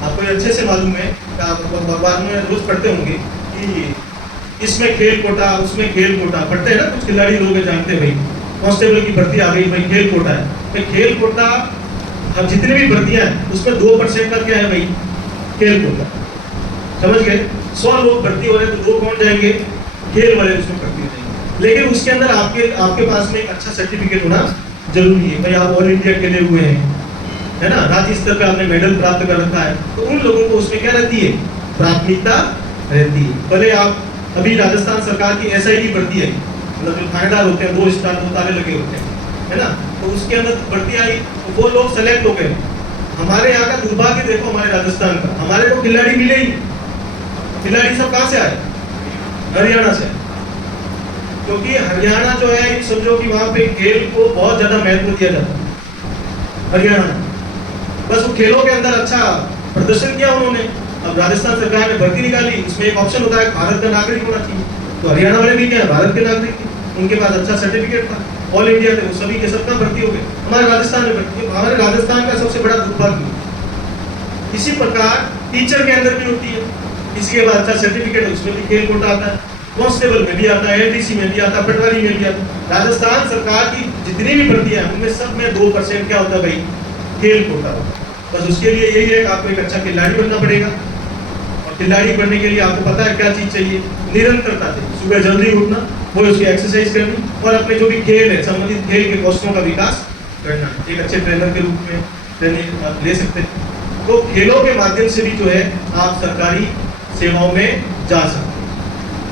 आपको ये अच्छे से मालूम है, आप अखबार में रोज पढ़ते होंगे कि इसमें खेल कोटा, उसमें खेल कोटा, पढ़ते हैं ना, कुछ खिलाड़ी लोग जानते हैं भाई कांस्टेबल की भर्ती आ गई, भाई खेल कोटा है। भाई खेल कोटा, अब जितनी भी भर्तियां हैं उसमें 2% का क्या है भाई? खेल कोटा। समझ गए? 100 लोग भर्ती हो रहे हैं तो 2 कौन जाएंगे? खेल वाले उसमें भर्ती हो जाएंगे। लेकिन उसके अंदर आपके पास में एक अच्छा सर्टिफिकेट होना जरूरी है। भाई आप ऑल इंडिया खेले हुए हैं, है ना, राज्य स्तर पे आपने मेडल प्राप्त कर रखा है, तो उन लोगों को उसमें क्या रहती है? प्राथमिकता रहती है। भले आप अभी राजस्थान सरकार की एसआईटी भर्ती है, मतलब जो थानेदार होते हैं 2 स्टार 2 ताले लगे होते हैं, है ना, तो उसके अंदर भर्ती आई तो वो लोग सेलेक्ट हो गए। हमारे यहाँ का दुर्भाग्य देखो, हमारे राजस्थान का, हमारे को खिलाड़ी मिले ही। खिलाड़ी सब कहाँ से आए? हरियाणा से। क्योंकि हरियाणा जो है समझो कि वहाँ पे खेल को बहुत ज्यादा महत्व दिया जाता है हरियाणा। बस वो खेलों के अंदर अच्छा प्रदर्शन किया उन्होंने, अब राजस्थान सरकार ने भर्ती निकाली, उसमें एक ऑप्शन होता है भारत का नागरिक होना चाहिए, तो हरियाणा वाले भी क्या है? भारत के नागरिक थे, उनके पास अच्छा सर्टिफिकेट था, ऑल इंडिया थे, वो सभी के सबका भर्ती हो गए। हमारे राजस्थान में भर्ती, हमारे राजस्थान का सबसे बड़ा दुर्भाग्य। इसी प्रकार टीचर के अंदर भी होती है, किसी के पास अच्छा सर्टिफिकेट है उसमें भी खेल कोटा आता है, कांस्टेबल में भी आता है, एलडीसी में भी आता है, पटवारी में भी आता है। राजस्थान सरकार की जितनी भी भर्तियां हैं उनमें सब में 2% क्या होता है भाई? खेल कोटा होता है। बस उसके लिए यही है कि आपको एक अच्छा खिलाड़ी बनना पड़ेगा, और खिलाड़ी बनने के लिए आपको पता है क्या चीज चाहिए? निरंतरता चाहिए। सुबह जल्दी उठना, वो उसकी एक्सरसाइज करनी, और अपने जो भी खेल है संबंधित खेल के कौशलों का विकास करना। एक अच्छे ट्रेनर के रूप में ट्रेनिंग आप ले सकते हैं। तो खेलों के माध्यम से भी जो है आप सरकारी सेवाओं में जा सकते हैं।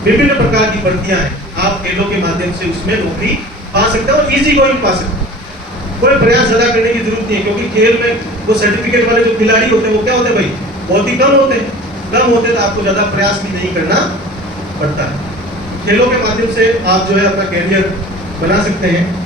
विभिन्न प्रकार की भर्तियां हैं, आप खेलों के माध्यम से उसमें नौकरी पा सकते हैं और इजी गोइंग पा सकते हैं। कोई प्रयास ज्यादा करने की जरूरत नहीं है, क्योंकि खेल में वो सर्टिफिकेट वाले जो खिलाड़ी होते हैं वो क्या होते हैं भाई? बहुत ही कम होते हैं। कम होते तो आपको ज्यादा प्रयास भी नहीं करना पड़ता है। खेलों के माध्यम से आप जो है अपना कैरियर बना सकते हैं।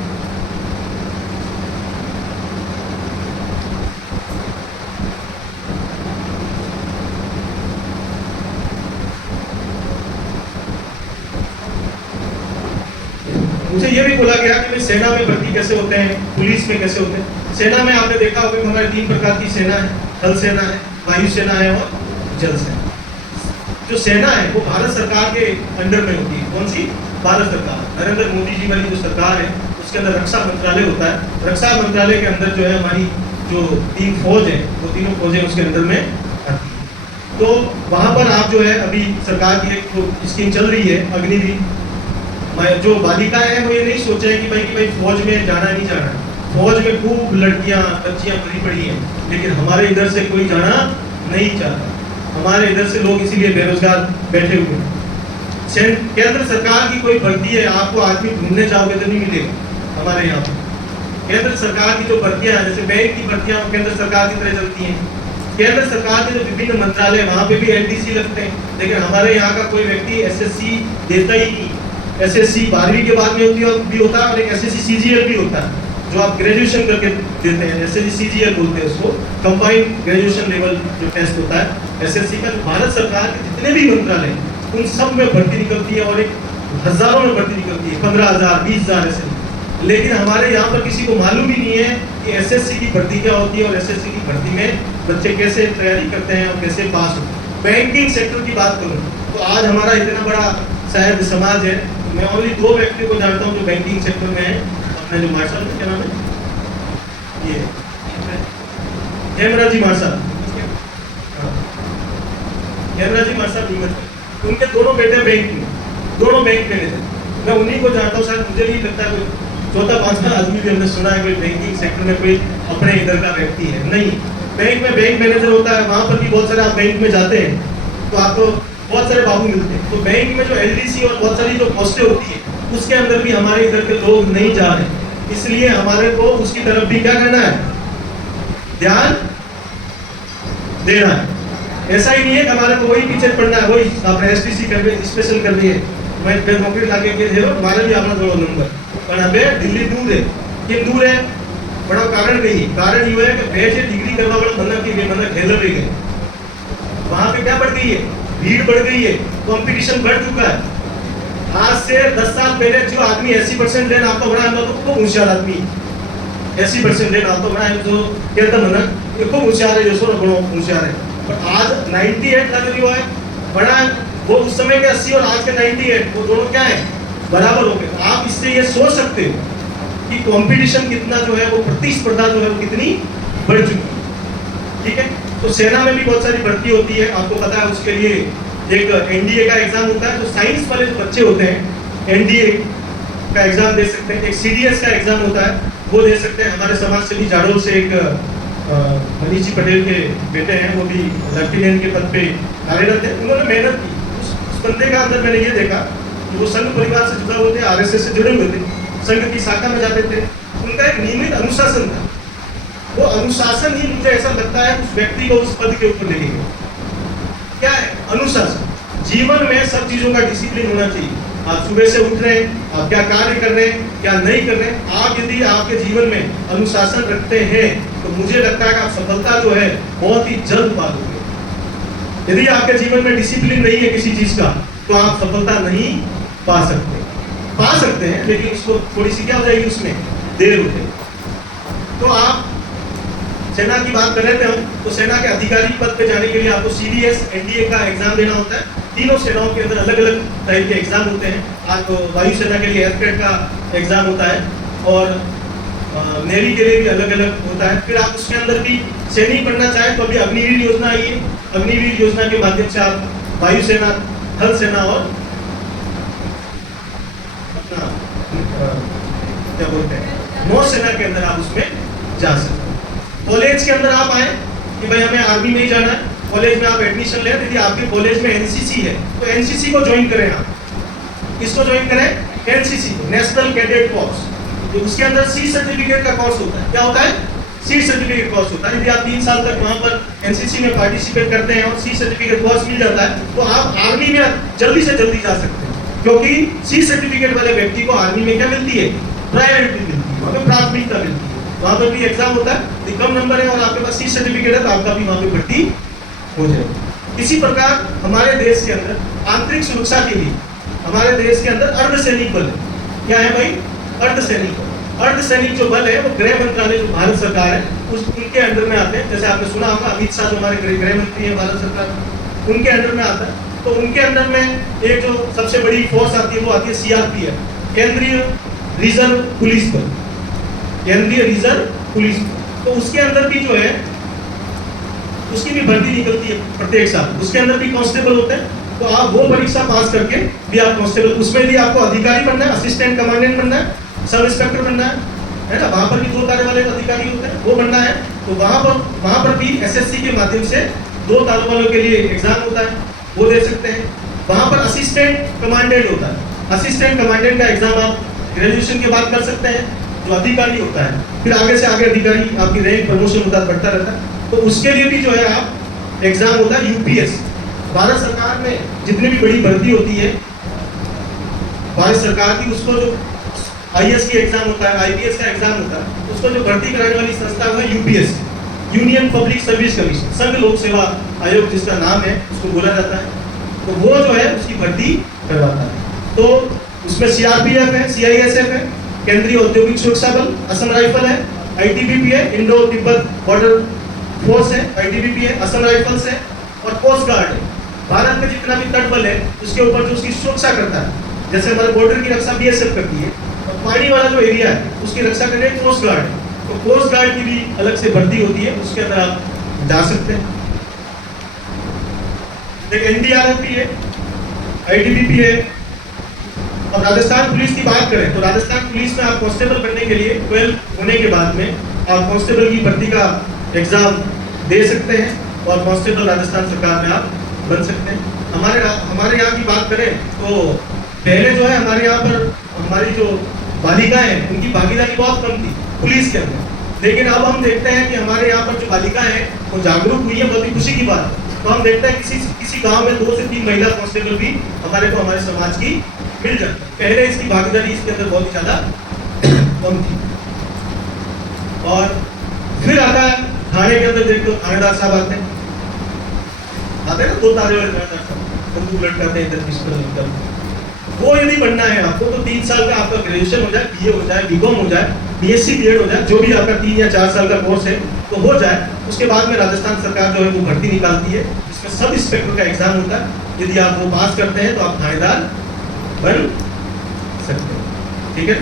मुझे ये भी बोला गया कि सेना में भर्ती कैसे होते हैं, पुलिस में कैसे होते हैं। सेना में आपने देखा होगा कि हमारे 3 प्रकार की सेना है, थल सेना है, वायु सेना है और जल सेना। जो सेना है वो भारत सरकार के अंडर में होती है। कौन सी? भारत सरकार, नरेंद्र मोदी जी वाली जो सरकार है उसके अंदर रक्षा मंत्रालय होता है। रक्षा मंत्रालय के अंदर जो है हमारी जो 3 फौज है वो तीनों फौजें उसके अंदर में आती है। तो वहाँ पर आप जो है अभी सरकार की एक स्कीम चल रही है अग्निवीर। जो बालिकाएं हैं वो ये नहीं सोच रहे कि भाई फौज में जाना नहीं जाना। फौज में खूब लड़कियां बच्चियां भरी पड़ी हैं, लेकिन हमारे इधर से कोई जाना नहीं चाहता। हमारे इधर से लोग इसीलिए बेरोजगार बैठे हुए हैं। केंद्र सरकार की कोई भर्ती है, आपको आदमी ढूंढने जाओगे तो नहीं मिलेगा हमारे यहाँ पर। केंद्र सरकार की जो भर्तियां हैं, जैसे बैंक की भर्तियां केंद्र सरकार की तरह चलती हैं। केंद्र सरकार के जो विभिन्न मंत्रालय वहाँ पे भी एलडीसी लगते हैं, लेकिन हमारे यहाँ का कोई व्यक्ति एसएससी देता ही नहीं। एसएससी 12वीं के बाद में भी होता है और एक एसएससी सीजीएल भी होता है जो आप ग्रेजुएशन करके देते हैं। एसएससी सीजीएल बोलते हैं उसको, कंबाइंड ग्रेजुएशन लेवल जो टेस्ट होता है एसएससी का। भारत सरकार के जितने भी मंत्रालय उन सब में भर्ती निकलती है और एक हजारों में भर्ती निकलती है, 15,000 20,000 ऐसे। लेकिन हमारे यहाँ पर किसी को मालूम ही नहीं है कि एसएससी की भर्ती क्या होती है और एसएससी की भर्ती में बच्चे कैसे तैयारी करते हैं और कैसे पास होते हैं। बैंकिंग सेक्टर की बात करूँ तो आज हमारा इतना बड़ा शायद समाज है, मैं ओनली 2 व्यक्तियों को जानता हूँ जो बैंकिंग सेक्टर में है। अपने जो मार्शल क्या नाम है, ये हेमराजी मार्शल, हेमराजी मार्शल, उनके दोनों बेटे बैंक में, दोनों बैंक मैनेजर। मैं उन्हीं को जानता हूँ, शायद मुझे नहीं लगता कोई चौथा 5वां आदमी भी हमने सुना है कोई बैंकिंग सेक्टर में कोई अपने इधर का व्यक्ति है नहीं। बैंक में बैंक मैनेजर होता है, वहाँ पर भी बहुत सारे आप बैंक में जाते हैं तो आपको बहुत सारे बाबू मिलते हैं। तो बैंक में जो एलडीसी और बहुत सारी जो पोस्टें होती है उसके अंदर भी हमारे इधर के लोग नहीं जा रहे। इसलिए हमारे को उसकी तरफ भी क्या करना है, ध्यान देना है। ऐसा ही नहीं है कि हमारे को वही पीछे पड़ना है, वही आपने एसटीसी कर लिए, स्पेशल कर लिए, मैं नौकरी लाके के दे हमारा भी अपना थोड़ा नंबर पर हमें दिल्ली दूर है। क्यों दूर है, बड़ा कारण नहीं है। कारण ये है कि वैसे डिग्री करवा बड़ा बंदा की बंदा खेल रहे गए, वहाँ पे क्या बढ़ गई है, भीड़ बढ़ गई है, कंपटीशन बढ़ चुका है। आज से 10 साल पहले जो आदमी 80% लेना आपको बड़ा है तो खूब होशियार आदमी 80% लेना आपको बड़ा है जो कहता है ना ये खूब होशियार है, जो सो बड़ा होशियार है। पर आज 98 लग रही है बड़ा, वो उस समय के 80 और आज के 98 वो दोनों क्या है, बराबर हो गए। आप इससे ये सोच सकते हो कि कंपटीशन कितना जो है वो प्रतिस्पर्धा जो है वो कितनी बढ़ चुकी है। ठीक है, तो सेना में भी बहुत सारी भर्ती होती है, आपको पता है। उसके लिए एक एनडीए का एग्जाम होता है, जो साइंस वाले जो बच्चे होते हैं एनडीए का एग्जाम दे सकते हैं। एक सीडीएस का एग्जाम होता है, वो दे सकते हैं। हमारे समाज से भी जाडोल से एक मनीष जी पटेल के बेटे हैं, वो भी लेफ्टिनेंट के पद पे कार्यरत है। उन्होंने मेहनत की। उस बंदे का अंदर मैंने ये देखा कि वो संघ परिवार से जुड़ा हुए थे, आरएसएस से जुड़े हुए थे, संघ की शाखा में जाते थे। उनका एक नियमित अनुशासन था। वो अनुशासन ही मुझे ऐसा लगता है उस व्यक्ति को उस पद के ऊपर लेके गया। क्या है अनुशासन? जीवन में सब चीजों का डिसिप्लिन होना चाहिए। आप सुबह से उठ रहे हैं, आप क्या कार्य कर रहे हैं, क्या नहीं कर रहे हैं। आप यदि आपके जीवन में अनुशासन रखते हैं तो मुझे लगता है कि आप सफलता जो है बहुत ही जल्द पाओगे। यदि आपके जीवन में डिसिप्लिन नहीं है किसी चीज का तो आप सफलता नहीं पा सकते हैं, लेकिन उसको थोड़ी सी क्या हो जाएगी, उसमें देर हो जाएगी। तो आप सेना की बात कर रहे थे हम, तो सेना के अधिकारी पद पे जाने के लिए आपको सीडीएस एनडीए का एग्जाम देना होता है। तीनों सेनाओं के अंदर अलग अलग तरह के एग्जाम होते हैं। आपको वायुसेना के लिए एयरक्रेफ्ट का एग्जाम होता है और नेवी के लिए भी अलग अलग होता है। फिर आप उसके अंदर भी सैनिक बनना चाहें तो अभी अग्निवीर योजना आई है। अग्निवीर योजना के माध्यम से आप वायुसेना, थल सेना और अपना क्या बोलते हैं नौसेना के अंदर आप उसमें जा सकते हैं। कॉलेज के अंदर आप आए कि भाई हमें आर्मी में ही जाना है, कॉलेज में आप एडमिशन लें। यदि आपके कॉलेज में एनसीसी है तो एनसीसी को ज्वाइन करें। आप किसको ज्वाइन करें? NCC, national cadet course. तो उसके अंदर सी सर्टिफिकेट का कोर्स होता है। क्या होता है? सी सर्टिफिकेट कोर्स होता है। यदि आप 3 साल तक वहाँ पर एनसीसी में पार्टिसिपेट करते हैं और सी सर्टिफिकेट कोर्स मिल जाता है तो आप आर्मी में जल्दी से जल्दी जा सकते हैं, क्योंकि सी सर्टिफिकेट वाले व्यक्ति को आर्मी में क्या मिलती है? प्रायोरिटी मिलती है, वहाँ पर प्राथमिकता मिलती है। वहाँ पर भी एग्जाम होता है, यदि कम नंबर है और आपके पास सी सर्टिफिकेट है तो आपका भी वहाँ पे भर्ती हो जाएगी। इसी प्रकार हमारे देश के अंदर आंतरिक सुरक्षा के लिए हमारे देश के अंदर अर्धसैनिक बल है। क्या है भाई? अर्धसैनिक बल। अर्धसैनिक जो बल है वो गृह मंत्रालय जो भारत सरकार है उनके अंडर में आते हैं। जैसे आपने सुना होगा अमित शाह जो हमारे गृह मंत्री है भारत सरकार, उनके अंडर में आता है। तो उनके अंदर में एक जो सबसे बड़ी फोर्स आती है वो आती है सीआरपीएफ, केंद्रीय रिजर्व पुलिस बल, केंद्रीय रिजर्व पुलिस बल। तो उसके अंदर भी जो है उसकी भी भर्ती निकलती है प्रत्येक साल, उसके अंदर भी कांस्टेबल होते हैं। तो आप वो परीक्षा पास करके भी आप कांस्टेबल, उसमें भी आपको अधिकारी बनना है, असिस्टेंट कमांडेंट बनना है, सब इंस्पेक्टर बनना है ना, वहां पर भी 2 ताले वाले अधिकारी होते हैं, वो बनना है। तो वहां पर भी एसएससी के माध्यम से 2 तालों वालों के लिए एग्जाम होता है, वो दे सकते हैं। वहां पर असिस्टेंट कमांडेंट होता है, असिस्टेंट कमांडेंट का एग्जाम आप ग्रेजुएशन के बाद कर सकते हैं, जो अधिकारी होता है। फिर आगे से आगे अधिकारी आपकी रैंक प्रमोशन होता बढ़ता रहता है। तो उसके लिए भी जो है आप एग्जाम होता है यूपीएस। भारत सरकार में जितनी भी बड़ी भर्ती होती है भारत सरकार की, उसको जो आईएएस की एग्जाम होता है, आईपीएस का एग्जाम होता है, उसको जो भर्ती कराने वाली संस्था है UPS, union public service commission, संघ लोक सेवा आयोग जिसका नाम है उसको बोला जाता है। तो वो जो है उसकी भर्ती करवाता है। तो उसमें सीआरपीएफ है, सीआईएसएफ है, केंद्रीय औद्योगिक सुरक्षा बल, असम राइफल है, आईटीबीपी है, इंडो तिब्बत बॉर्डर फोर्स है, आईटीबीपी है, असम राइफल्स है और कोस्ट गार्ड है। भारत में जितना भी तट बल है उसके ऊपर जो उसकी सुरक्षा करता है, जैसे हमारे बॉर्डर की रक्षा बीएसएफ करती है, और पानी वाला जो एरिया है उसकी रक्षा करने कोस्ट गार्ड है। तो कोस्ट गार्ड की भी अलग से भर्ती होती है, उसके अंदर आप जा सकते हैं। एनडीआरएफ भी है, आईटीबीपी है। और राजस्थान पुलिस की बात करें तो राजस्थान पुलिस में आप कांस्टेबल बनने के लिए 12 होने के बाद में आप कांस्टेबल की भर्ती का एग्जाम दे सकते हैं और कांस्टेबल राजस्थान सरकार में आप बन सकते हैं। हमारे यहाँ की बात करें तो पहले जो है हमारे यहाँ पर हमारी जो बालिकाएं हैं उनकी भागीदारी बहुत कम थी पुलिस के अंदर, लेकिन अब हम देखते हैं कि हमारे यहाँ पर जो बालिकाएं हैं वो जागरूक हुई है, बहुत ही खुशी की बात है। तो हम देखते हैं किसी गांव में 2 से 3 महिला कांस्टेबल भी हमारे को हमारे समाज की मिल जाती है। पहले इसकी भागीदारी इसके अंदर बहुत ही ज्यादा कम थी। और फिर आता है थाने के अंदर, देखो थानेदार साहब आते हैं ना 2 ताले वाले थानेदार साहब, बंदूक लटकाते हैं इधर पिस्टल निकल। वो यदि बनना है आपको तो 3 साल का आपका ग्रेजुएशन हो जाए, बीए हो जाए, बीकॉम हो जाए, बीएससी बीएड हो जाए, जो भी आपका 3 या 4 साल का कोर्स है तो हो जाए। उसके बाद में राजस्थान सरकार जो है वो भर्ती निकालती है, जिसमें सब इंस्पेक्टर का एग्जाम होता है। यदि आप वो पास करते हैं तो आप थानेदार बन सकते हैं, ठीक है।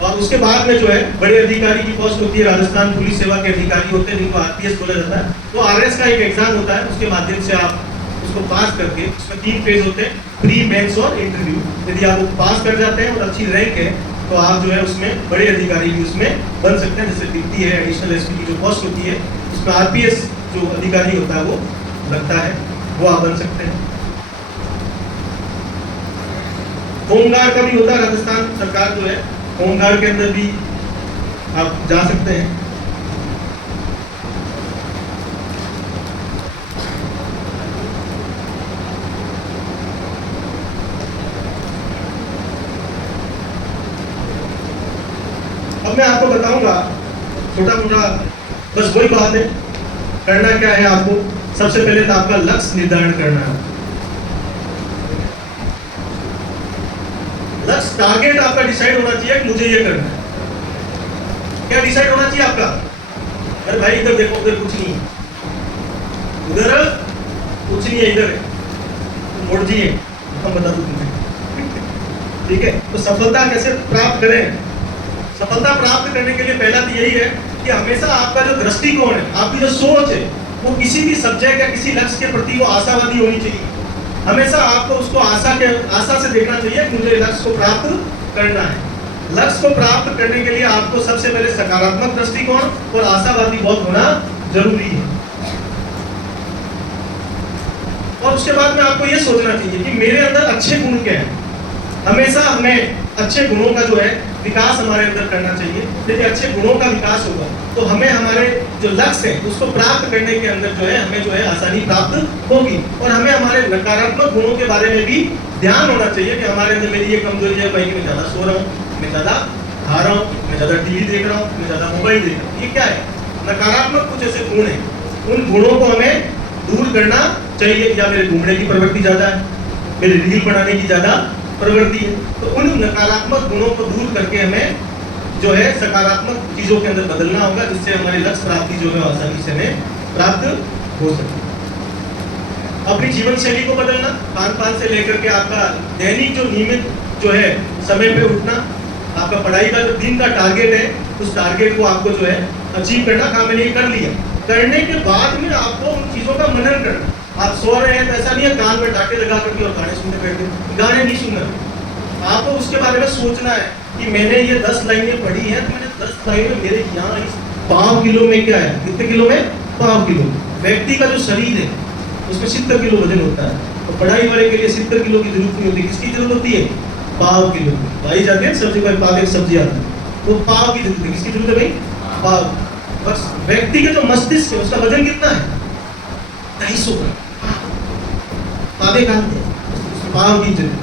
और उसके बाद में जो है बड़े अधिकारी की पोस्ट होती है, राजस्थान पुलिस सेवा के अधिकारी होते हैं जिनको आरपीएस बोला जाता है। तो आरएस का एक एग्जाम होता है, उसके माध्यम से आप उसको पास करके, उसमें 3 फेज होते हैं, प्री, मेंस और इंटरव्यू। यदि आप वो पास कर जाते हैं और अच्छी रैंक है तो आप जो है उसमें बड़े अधिकारी भी उसमें बन सकते हैं। जैसे डिप्टी है, एडिशनल एसपी की जो पोस्ट होती है उसमें आरपीएस जो अधिकारी होता है वो लगता है, वो आप बन सकते हैं। होमगार्ड का भी होता है, राजस्थान सरकार जो है होमगार्ड के अंदर भी आप जा सकते हैं। अब मैं आपको बताऊंगा छोटा मोटा, बस वही बात है। करना क्या है आपको, सबसे पहले तो आपका लक्ष्य निर्धारण करना है। लक्ष्य, टारगेट आपका डिसाइड होना चाहिए कि मुझे ये करना है। क्या डिसाइड होना चाहिए आपका? अरे भाई इधर देखो, उधर कुछ नहीं है, उधर कुछ नहीं है, इधर है, मोड़ जी है, हम बता दो तुम्हें, ठीक है। तो सफलता कैसे प्राप्त करें? सफलता प्राप्त करने के लिए पहला तो यही है कि हमेशा आपका जो दृष्टिकोण है, आपकी जो सोच है, वो किसी भी सब्जेक्ट या किसी लक्ष्य के प्रति वो आशावादी होनी चाहिए। हमेशा आपको उसको आशा से देखना चाहिए कि मुझे लक्ष्य को प्राप्त करना है। लक्ष्य को प्राप्त करने के लिए आपको सबसे पहले सकारात्मक दृष्टिकोण और आशावादी बहुत होना जरूरी है। और उसके बाद में आपको यह सोचना चाहिए कि मेरे अंदर अच्छे गुण क्या हैं। हमेशा हमें अच्छे गुणों का जो है विकास हमारे अंदर करना चाहिए। यदि अच्छे गुणों का विकास होगा तो हमें हमारे जो लक्ष्य है उसको प्राप्त करने के अंदर जो है हमें जो है आसानी प्राप्त होगी। और हमें हमारे नकारात्मक गुणों के बारे में भी ध्यान होना चाहिए कि हमारे अंदर मेरी ये कमजोरी है भाई कि मैं ज़्यादा सो रहा हूँ, मैं ज़्यादा खा रहा हूँ, मैं ज़्यादा टीवी देख रहा हूँ, मैं ज़्यादा मोबाइल देख रहा हूँ। ये क्या है? नकारात्मक कुछ ऐसे गुण है, उन गुणों को हमें दूर करना चाहिए। या मेरे घूमने की प्रवृत्ति ज़्यादा है, मेरी रील बनाने की ज़्यादा प्रवृत्ति है, तो उन नकारात्मक गुणों को दूर करके हमें जो है सकारात्मक चीजों के अंदर बदलना होगा, जिससे हमारी लक्ष्य प्राप्ति जो है आसानी से हमें प्राप्त हो सके। अपनी जीवन शैली को बदलना, खान पान से लेकर के आपका दैनिक जो नियमित जो है समय पे उठना, आपका पढ़ाई का जो दिन का टारगेट है उस टारगेट को आपको जो है अचीव करना। काम मैंने कर लिया, करने के बाद में आपको उन चीज़ों का मनन करना। आप सो रहे हैं तो ऐसा नहीं है कान में टाके लगा करके और गाने सुनने बैठे, गाने नहीं सुनना। आपको उसके बारे में सोचना है कि मैंने ये 10 लाइनें पढ़ी हैं, तो मैंने 10 लाइनें मेरे यहाँ इस पाव किलो में क्या है, कितने किलो में, पाव किलो। व्यक्ति का जो शरीर है उसमें 70 किलो वजन होता है, तो पढ़ाई वाले के लिए 70 किलो की जरूरत नहीं होती। किसकी जरूरत होती है, पाव किलो। भाई जाते हैं सब्जी भाई, पाव एक सब्जी आती है, तो पाव की जरूरत है। किसकी जरूरत है भाई, पाव। बस व्यक्ति का जो मस्तिष्क है उसका वजन कितना है, 250 ग्राम, पावे का पाव की जरूरत।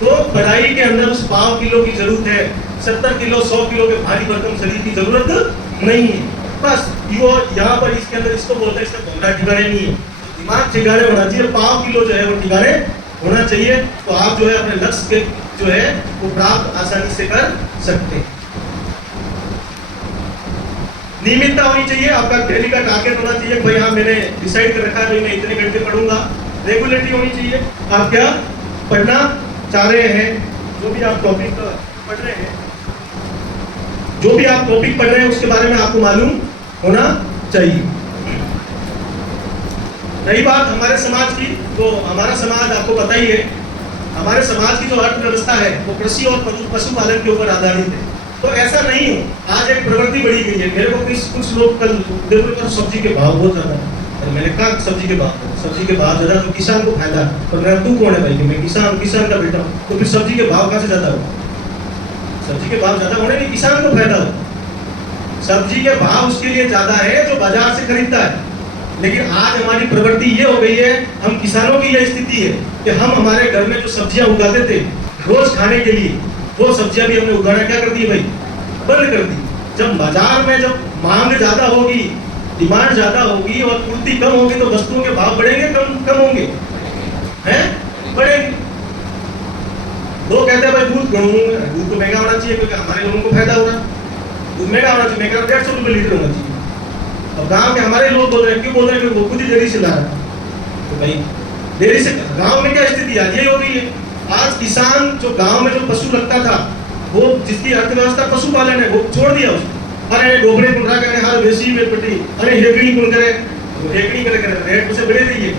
तो पढ़ाई के अंदर उस पाव किलो की जरूरत है, 70 किलो 100 किलो के भारी भरकम शरीर की जरूरत नहीं है। बस यो यहाँ पर इसके अंदर इसको बोलते हैं, इसका घोड़ा ठिकाने नहीं है, दिमाग ठिकाने होना चाहिए, पाव किलो जो है वो ठिकाने होना चाहिए। तो आप जो है अपने लक्ष्य के जो है वो प्राप्त आसानी से कर सकते हैं। नियमितता होनी चाहिए, आपका डेली का टारगेट होना चाहिए। भाई हाँ मैंने डिसाइड कर रखा है मैं इतने घंटे पढ़ूंगा। रेगुलरिटी होनी चाहिए, आप क्या पढ़ना चाह रहे हैं, जो भी आप टॉपिक पढ़ रहे हैं, जो भी आप टॉपिक पढ़ रहे हैं उसके बारे में आपको मालूम होना चाहिए। रही बात हमारे समाज की, तो हमारा समाज आपको पता ही है, हमारे समाज की जो अर्थव्यवस्था है वो कृषि और पशुपालन के ऊपर आधारित है। तो ऐसा नहीं हो, आज एक प्रवृत्ति बढ़ी गई है। मेरे को कुछ लोग कल देखो सब्जी के भाव बहुत ज्यादा है, मैंने कहा सब्जी के भाव ज्यादा तो किसान को फायदा है। तो मेरा तू कौन है भाई कि मैं किसान का बेटा हूँ, तो फिर सब्जी के भाव कहाँ से ज्यादा हो, सब्जी के भाव ज्यादा होने में किसान को फायदा हो। सब्जी के भाव उसके लिए ज्यादा है जो बाजार से खरीदता है। लेकिन आज हमारी प्रवृत्ति ये हो गई है, हम किसानों की यह स्थिति है कि हम हमारे घर में जो सब्जियां उगाते थे रोज खाने के लिए, वो सब्जियां भी हमने उगाना क्या कर दी भाई, बंद कर दी। जब बाजार में जब मांग ज्यादा होगी, डिमांड ज्यादा होगी और पूर्ति कम होगी, तो वस्तुओं के भाव बढ़ेंगे कम होंगे, हैं बढ़ेंगे। लोग कहते हैं भाई दूध तो महंगा होना चाहिए क्योंकि हमारे लोगों को फायदा हो रहा है, दूध महंगा होना चाहिए, मैं कह रहा 150 रुपये लीटर होना चाहिए। अब गांव के हमारे लोग बोल रहे हैं, क्यों बोल रहे हैं, वो खुद ही डेयरी से ला रहा है। तो भाई डेयरी से गांव में क्या स्थिति आज ये हो गई है। आज किसान जो गांव में जो पशु रखता था, वो जिसकी अर्थव्यवस्था पशुपालन है, वो छोड़ दिया उसको। अरे डोबरे कुंडरा करे, हर वेसी में पटी, अरे हेकड़ी कुंड करे, हेकड़ी करे रेट उसे बढ़े दीजिए।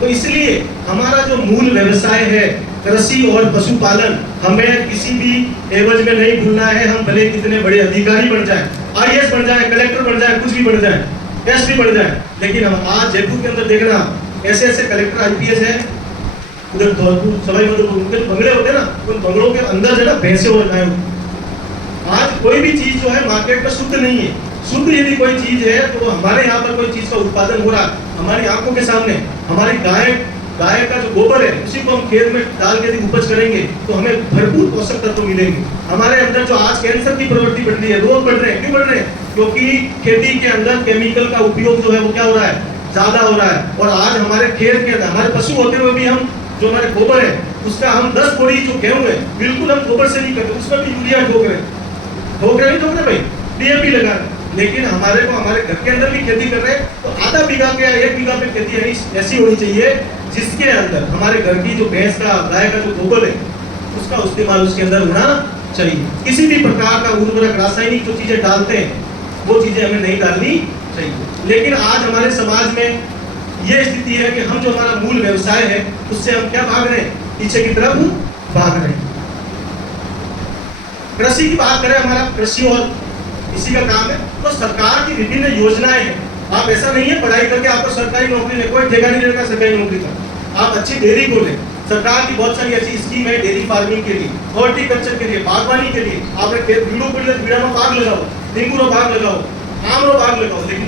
तो इसलिए हमारा जो मूल व्यवसाय है कृषि और पशुपालन, हमें किसी भी एवज में नहीं भूलना है। हम भले कितने बड़े अधिकारी बन जाएं, IAS बन जाए, कलेक्टर बन जाए, कुछ भी बन जाए, SP बन जाए, लेकिन हम आज जयपुर के अंदर देखना ऐसे ऐसे कलेक्टर IPS है, उधर धौलपुर सवाई माधोपुर उनके बंगले होते हैं ना, उन बंगलों के अंदर जो है ना भैंसे और गाय। आज कोई भी चीज जो है मार्केट में शुद्ध नहीं है। शुद्ध यदि कोई चीज है तो हमारे यहाँ पर कोई चीज का उत्पादन हो रहा है हमारी आंखों के सामने, हमारी गाय का जो गोबर है उसी को हम खेत में डाल के यदि उपज करेंगे तो हमें भरपूर पोषक तत्व मिलेंगे। हमारे अंदर जो आज कैंसर की प्रवृत्ति बढ़ रही है, रोग बढ़ रहे हैं, क्यों बढ़ रहे हैं, क्योंकि खेती के अंदर केमिकल का उपयोग जो है वो क्या हो रहा है, ज्यादा हो रहा है। और आज हमारे खेत के अंदर हमारे पशु होते हुए भी हम जो हमारे गोबर है उसका हम 10 बोरी जो गेहूं है बिल्कुल हम गोबर से नहीं करते, उसमें भी यूरिया ठोक रहे भाई, DAP लगा रहे। लेकिन हमारे को हमारे घर के अंदर भी खेती कर रहे हैं, तो आधा बीघा के 1 बीघा पे खेती ऐसी होनी चाहिए जिसके अंदर हमारे घर की जो भैंस का गाय का जो गोबर है उसका इस्तेमाल उसके अंदर होना चाहिए। किसी भी प्रकार का उर्वरक रासायनिक जो चीजें डालते हैं वो चीजें हमें नहीं डालनी चाहिए। लेकिन आज हमारे समाज में ये स्थिति है कि हम जो हमारा मूल व्यवसाय है उससे हम क्या भाग रहे हैं, पीछे की तरफ भाग रहे हैं। कृषि की बात करें, हमारा कृषि और इसी का काम है, तो सरकार की विभिन्न योजनाएं हैं। आप ऐसा नहीं है पढ़ाई करके आपको सरकारी नौकरी नहीं, कोई ठेका नहीं देगा सरकारी नौकरी का। आप अच्छी डेयरी खोलें, सरकार की बहुत सारी ऐसी स्कीम है डेयरी फार्मिंग के लिए, हॉर्टिकल्चर के लिए, बागवानी के लिए। आपने खेत बीड़ा में बाग लगाओ, नींबू रो बाग लगाओ, आम रो बाग लगाओ, लेकिन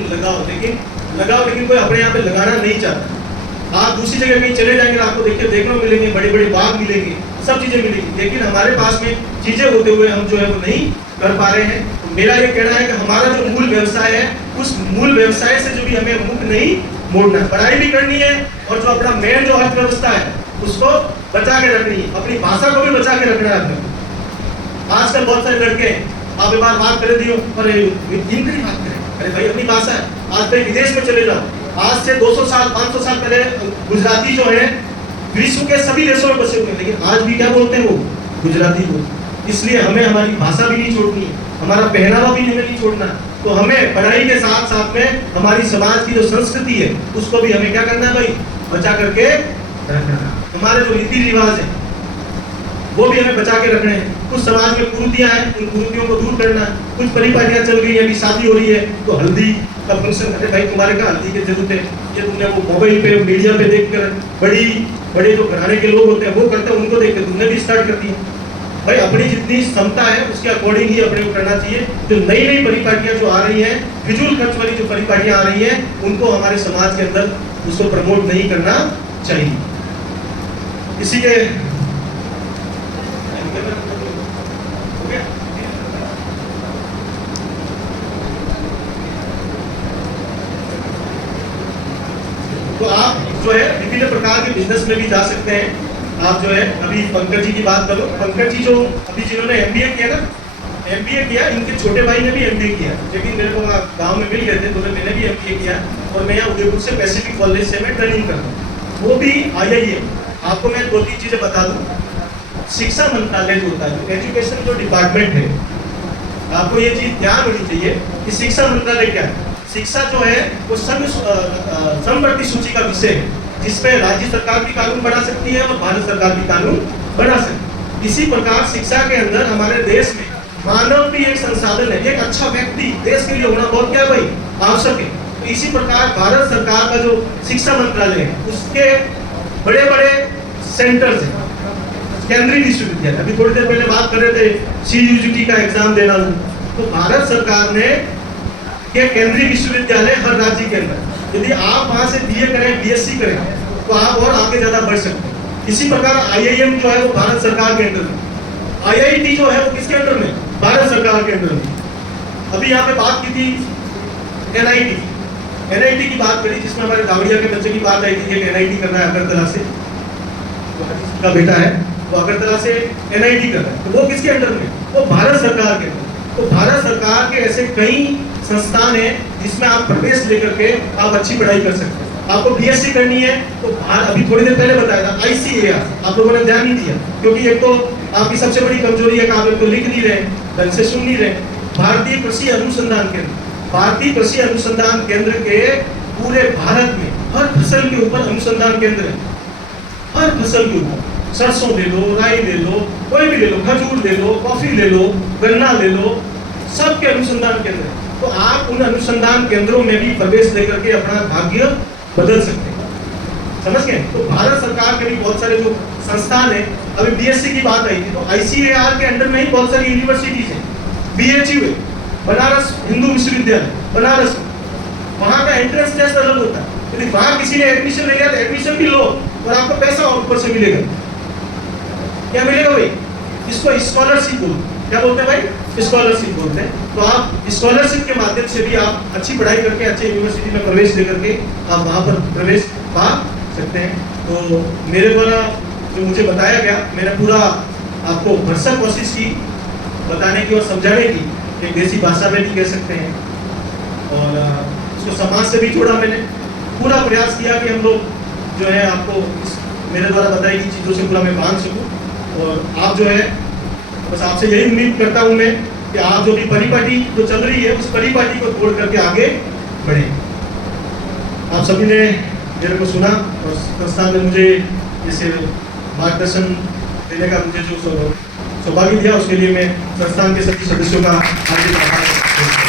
कोई अपने यहाँ पे लगाना नहीं चाहता। आप दूसरी जगह कहीं चले जाएंगे आपको देखने को मिलेंगे, बड़े बड़े बाग मिलेंगे, सब चीजें मिलेंगी, लेकिन हमारे पास में चीजें होते हुए हम जो है वो नहीं कर पा रहे हैं। तो मेरा ये कहना है कि हमारा जो मूल व्यवसाय है उस मूल व्यवसाय से जो भी हमें मुख नहीं मोड़ना है। पढ़ाई भी करनी है और जो अपना मेन जो अर्थव्यवस्था है उसको बचा के रखनी है, अपनी भाषा को भी बचा के रखना है। आजकल बहुत सारे लड़के आप एक बार बात करे दियो, अरे हिंदी बात करें, अरे भाई अपनी भाषा है। आज कहीं विदेश में चले जाओ, आज से 200 साल 500 साल पहले गुजराती जो है विश्व के सभी देशों में बसे हुए हैं, लेकिन आज भी क्या बोलते हैं वो गुजराती बोलते। इसलिए हमें हमारी भाषा भी नहीं छोड़नी है, हमारा पहनावा भी हमें नहीं छोड़ना। तो हमें पढ़ाई के साथ साथ में हमारी समाज की जो संस्कृति है उसको भी हमें क्या करना है भाई, बचा करके रखना है। हमारे जो रीति रिवाज है वो भी हमें बचा के रखने हैं। कुछ समाज में कुरीतियां हैं, उन कुरीतियों को दूर करना है। कुछ परिपाटियां चल रही है, अभी शादी हो रही है तो हल्दी का फंक्शन, अरे भाई तुम्हारे का हल्दी की जरूरत है, ये तुमने वो मोबाइल पे मीडिया पे देखकर बड़े जो घराने के लोग होते हैं वो करते हैं, उनको देखकर तुमने भी स्टार्ट कर दिया। भाई अपनी जितनी क्षमता है उसके अकॉर्डिंग ही अपने को करना चाहिए। जो नई नई परिपाटियां जो आ रही हैं, फिजूल खर्च वाली जो परिपाटियां आ रही हैं, उनको हमारे समाज के अंदर उसको प्रमोट नहीं करना चाहिए। इसी के तो आप जो है विभिन्न प्रकार के बिजनेस में भी जा सकते हैं। आप जो है अभी पंकज जी की बात करो, पंकज जी जो अभी जिन्होंने एमबीए किया ना, एमबीए किया, इनके छोटे भाई ने भी एमबीए किया, लेकिन मेरे को गांव में मिल गए थे तो मैंने भी एमबीए किया और मैं यहाँ उदयपुर से पैसिफिक कॉलेज से मैं ट्रेनिंग कर रहा हूँ, वो भी IIM। आपको मैं 2-3 चीजें बता दूँ। शिक्षा मंत्रालय जो होता है, एजुकेशन जो डिपार्टमेंट है, आपको ये चीज ध्यान होनी चाहिए कि शिक्षा मंत्रालय क्या है। शिक्षा जो है वो समवर्ती सूची का विषय है, जिसपे राज्य सरकार भी कानून बना सकती है और भारत सरकार भी कानून बना सकती है। इसी प्रकार शिक्षा के अंदर हमारे देश में मानव भी एक संसाधन है, एक अच्छा व्यक्ति देश के लिए होना बहुत क्या भाई आवश्यक है। तो इसी प्रकार भारत सरकार का जो शिक्षा मंत्रालय है उसके बड़े बड़े सेंटर्स हैं, केंद्रीय विश्वविद्यालय। अभी थोड़ी देर पहले बात कर रहे थे CUGT का एग्जाम देना हो, तो भारत सरकार ने के केंद्रीय विश्वविद्यालय हर राज्य के अंदर, यदि आप वहां से BA करें, BSc करें तो आप और आगे ज्यादा बढ़ सकते हैं। इसी प्रकार IIM जो है वो भारत सरकार के अंडर में, IIT जो है वो किसके अंडर में, भारत सरकार के अंडर में। अभी यहाँ पे बात की थी NIT की बात करी, जिसमें हमारे दावड़िया के बच्चे की बात आई थी, NIT कर रहा है अगरतला से, का बेटा है वो अगरतला से NIT कर रहा है, तो वो किसके अंडर में, वो भारत सरकार के अंदर। तो भारत सरकार के ऐसे कई संस्थान है जिसमें आप प्रवेश लेकर के आप अच्छी पढ़ाई कर सकते हैं। आपको BSc करनी है तो अभी थोड़ी देर पहले बताया था ICAR, आप लोगों ने ध्यान नहीं दिया, क्योंकि एक तो आपकी सबसे बड़ी कमजोरी है कि आप एक तो लिख नहीं रहे, ढंग से सुन नहीं रहे। भारतीय कृषि अनुसंधान केंद्र, भारतीय कृषि अनुसंधान केंद्र के पूरे भारत में हर फसल के ऊपर अनुसंधान केंद्र है। हर फसल के ऊपर, सरसों ले लो, राई ले लो, कोई भी ले लो, खजूर ले लो, कॉफी ले लो, गन्ना ले लो, सबके अनुसंधान केंद्र है। तो आप उन अनुसंधान केंद्रों में भी प्रवेश लेकर के अपना भाग्य बदल सकते हैं, समझ गए। तो भारत सरकार के भी बहुत सारे जो संस्थान है, अभी BSc की बात आई थी तो ICAR के अंडर में ही बहुत सारी यूनिवर्सिटीज है। BHU है, बनारस हिंदू विश्वविद्यालय बनारस, वहाँ का एंट्रेंस टेस्ट अलग होता है। यदि वहाँ किसी ने एडमिशन ले लिया तो एडमिशन भी लो और आपको पैसा और ऊपर से मिलेगा। क्या मिलेगा भाई, इसको स्कॉलरशिप बोलते हैं। क्या बोलते हैं भाई, स्कॉलरशिप बोलते हैं। तो आप स्कॉलरशिप के माध्यम से भी आप अच्छी पढ़ाई करके अच्छे यूनिवर्सिटी में प्रवेश लेकर के आप वहाँ पर प्रवेश पा सकते हैं। तो मेरे द्वारा जो मुझे बताया गया, मैंने पूरा आपको भरसक कोशिश की बताने की और समझाने की, एक देसी भाषा में भी कह सकते हैं, और उसको समाज से भी जोड़ा। मैंने पूरा प्रयास किया कि हम लोग जो है आपको मेरे द्वारा बताई गई चीज़ों से पूरा मैं बांध सकूँ। और आप जो है बस आपसे यही उम्मीद करता हूँ मैं कि आप जो भी परिपाटी जो चल रही है उस परिपाटी को तोड़ करके आगे बढ़े। आप सभी ने मेरे को सुना और संस्थान ने मुझे जैसे मार्गदर्शन देने का मुझे जो सौभाग्य दिया, उसके लिए मैं संस्थान के सभी सदस्यों का हार्दिक आभार।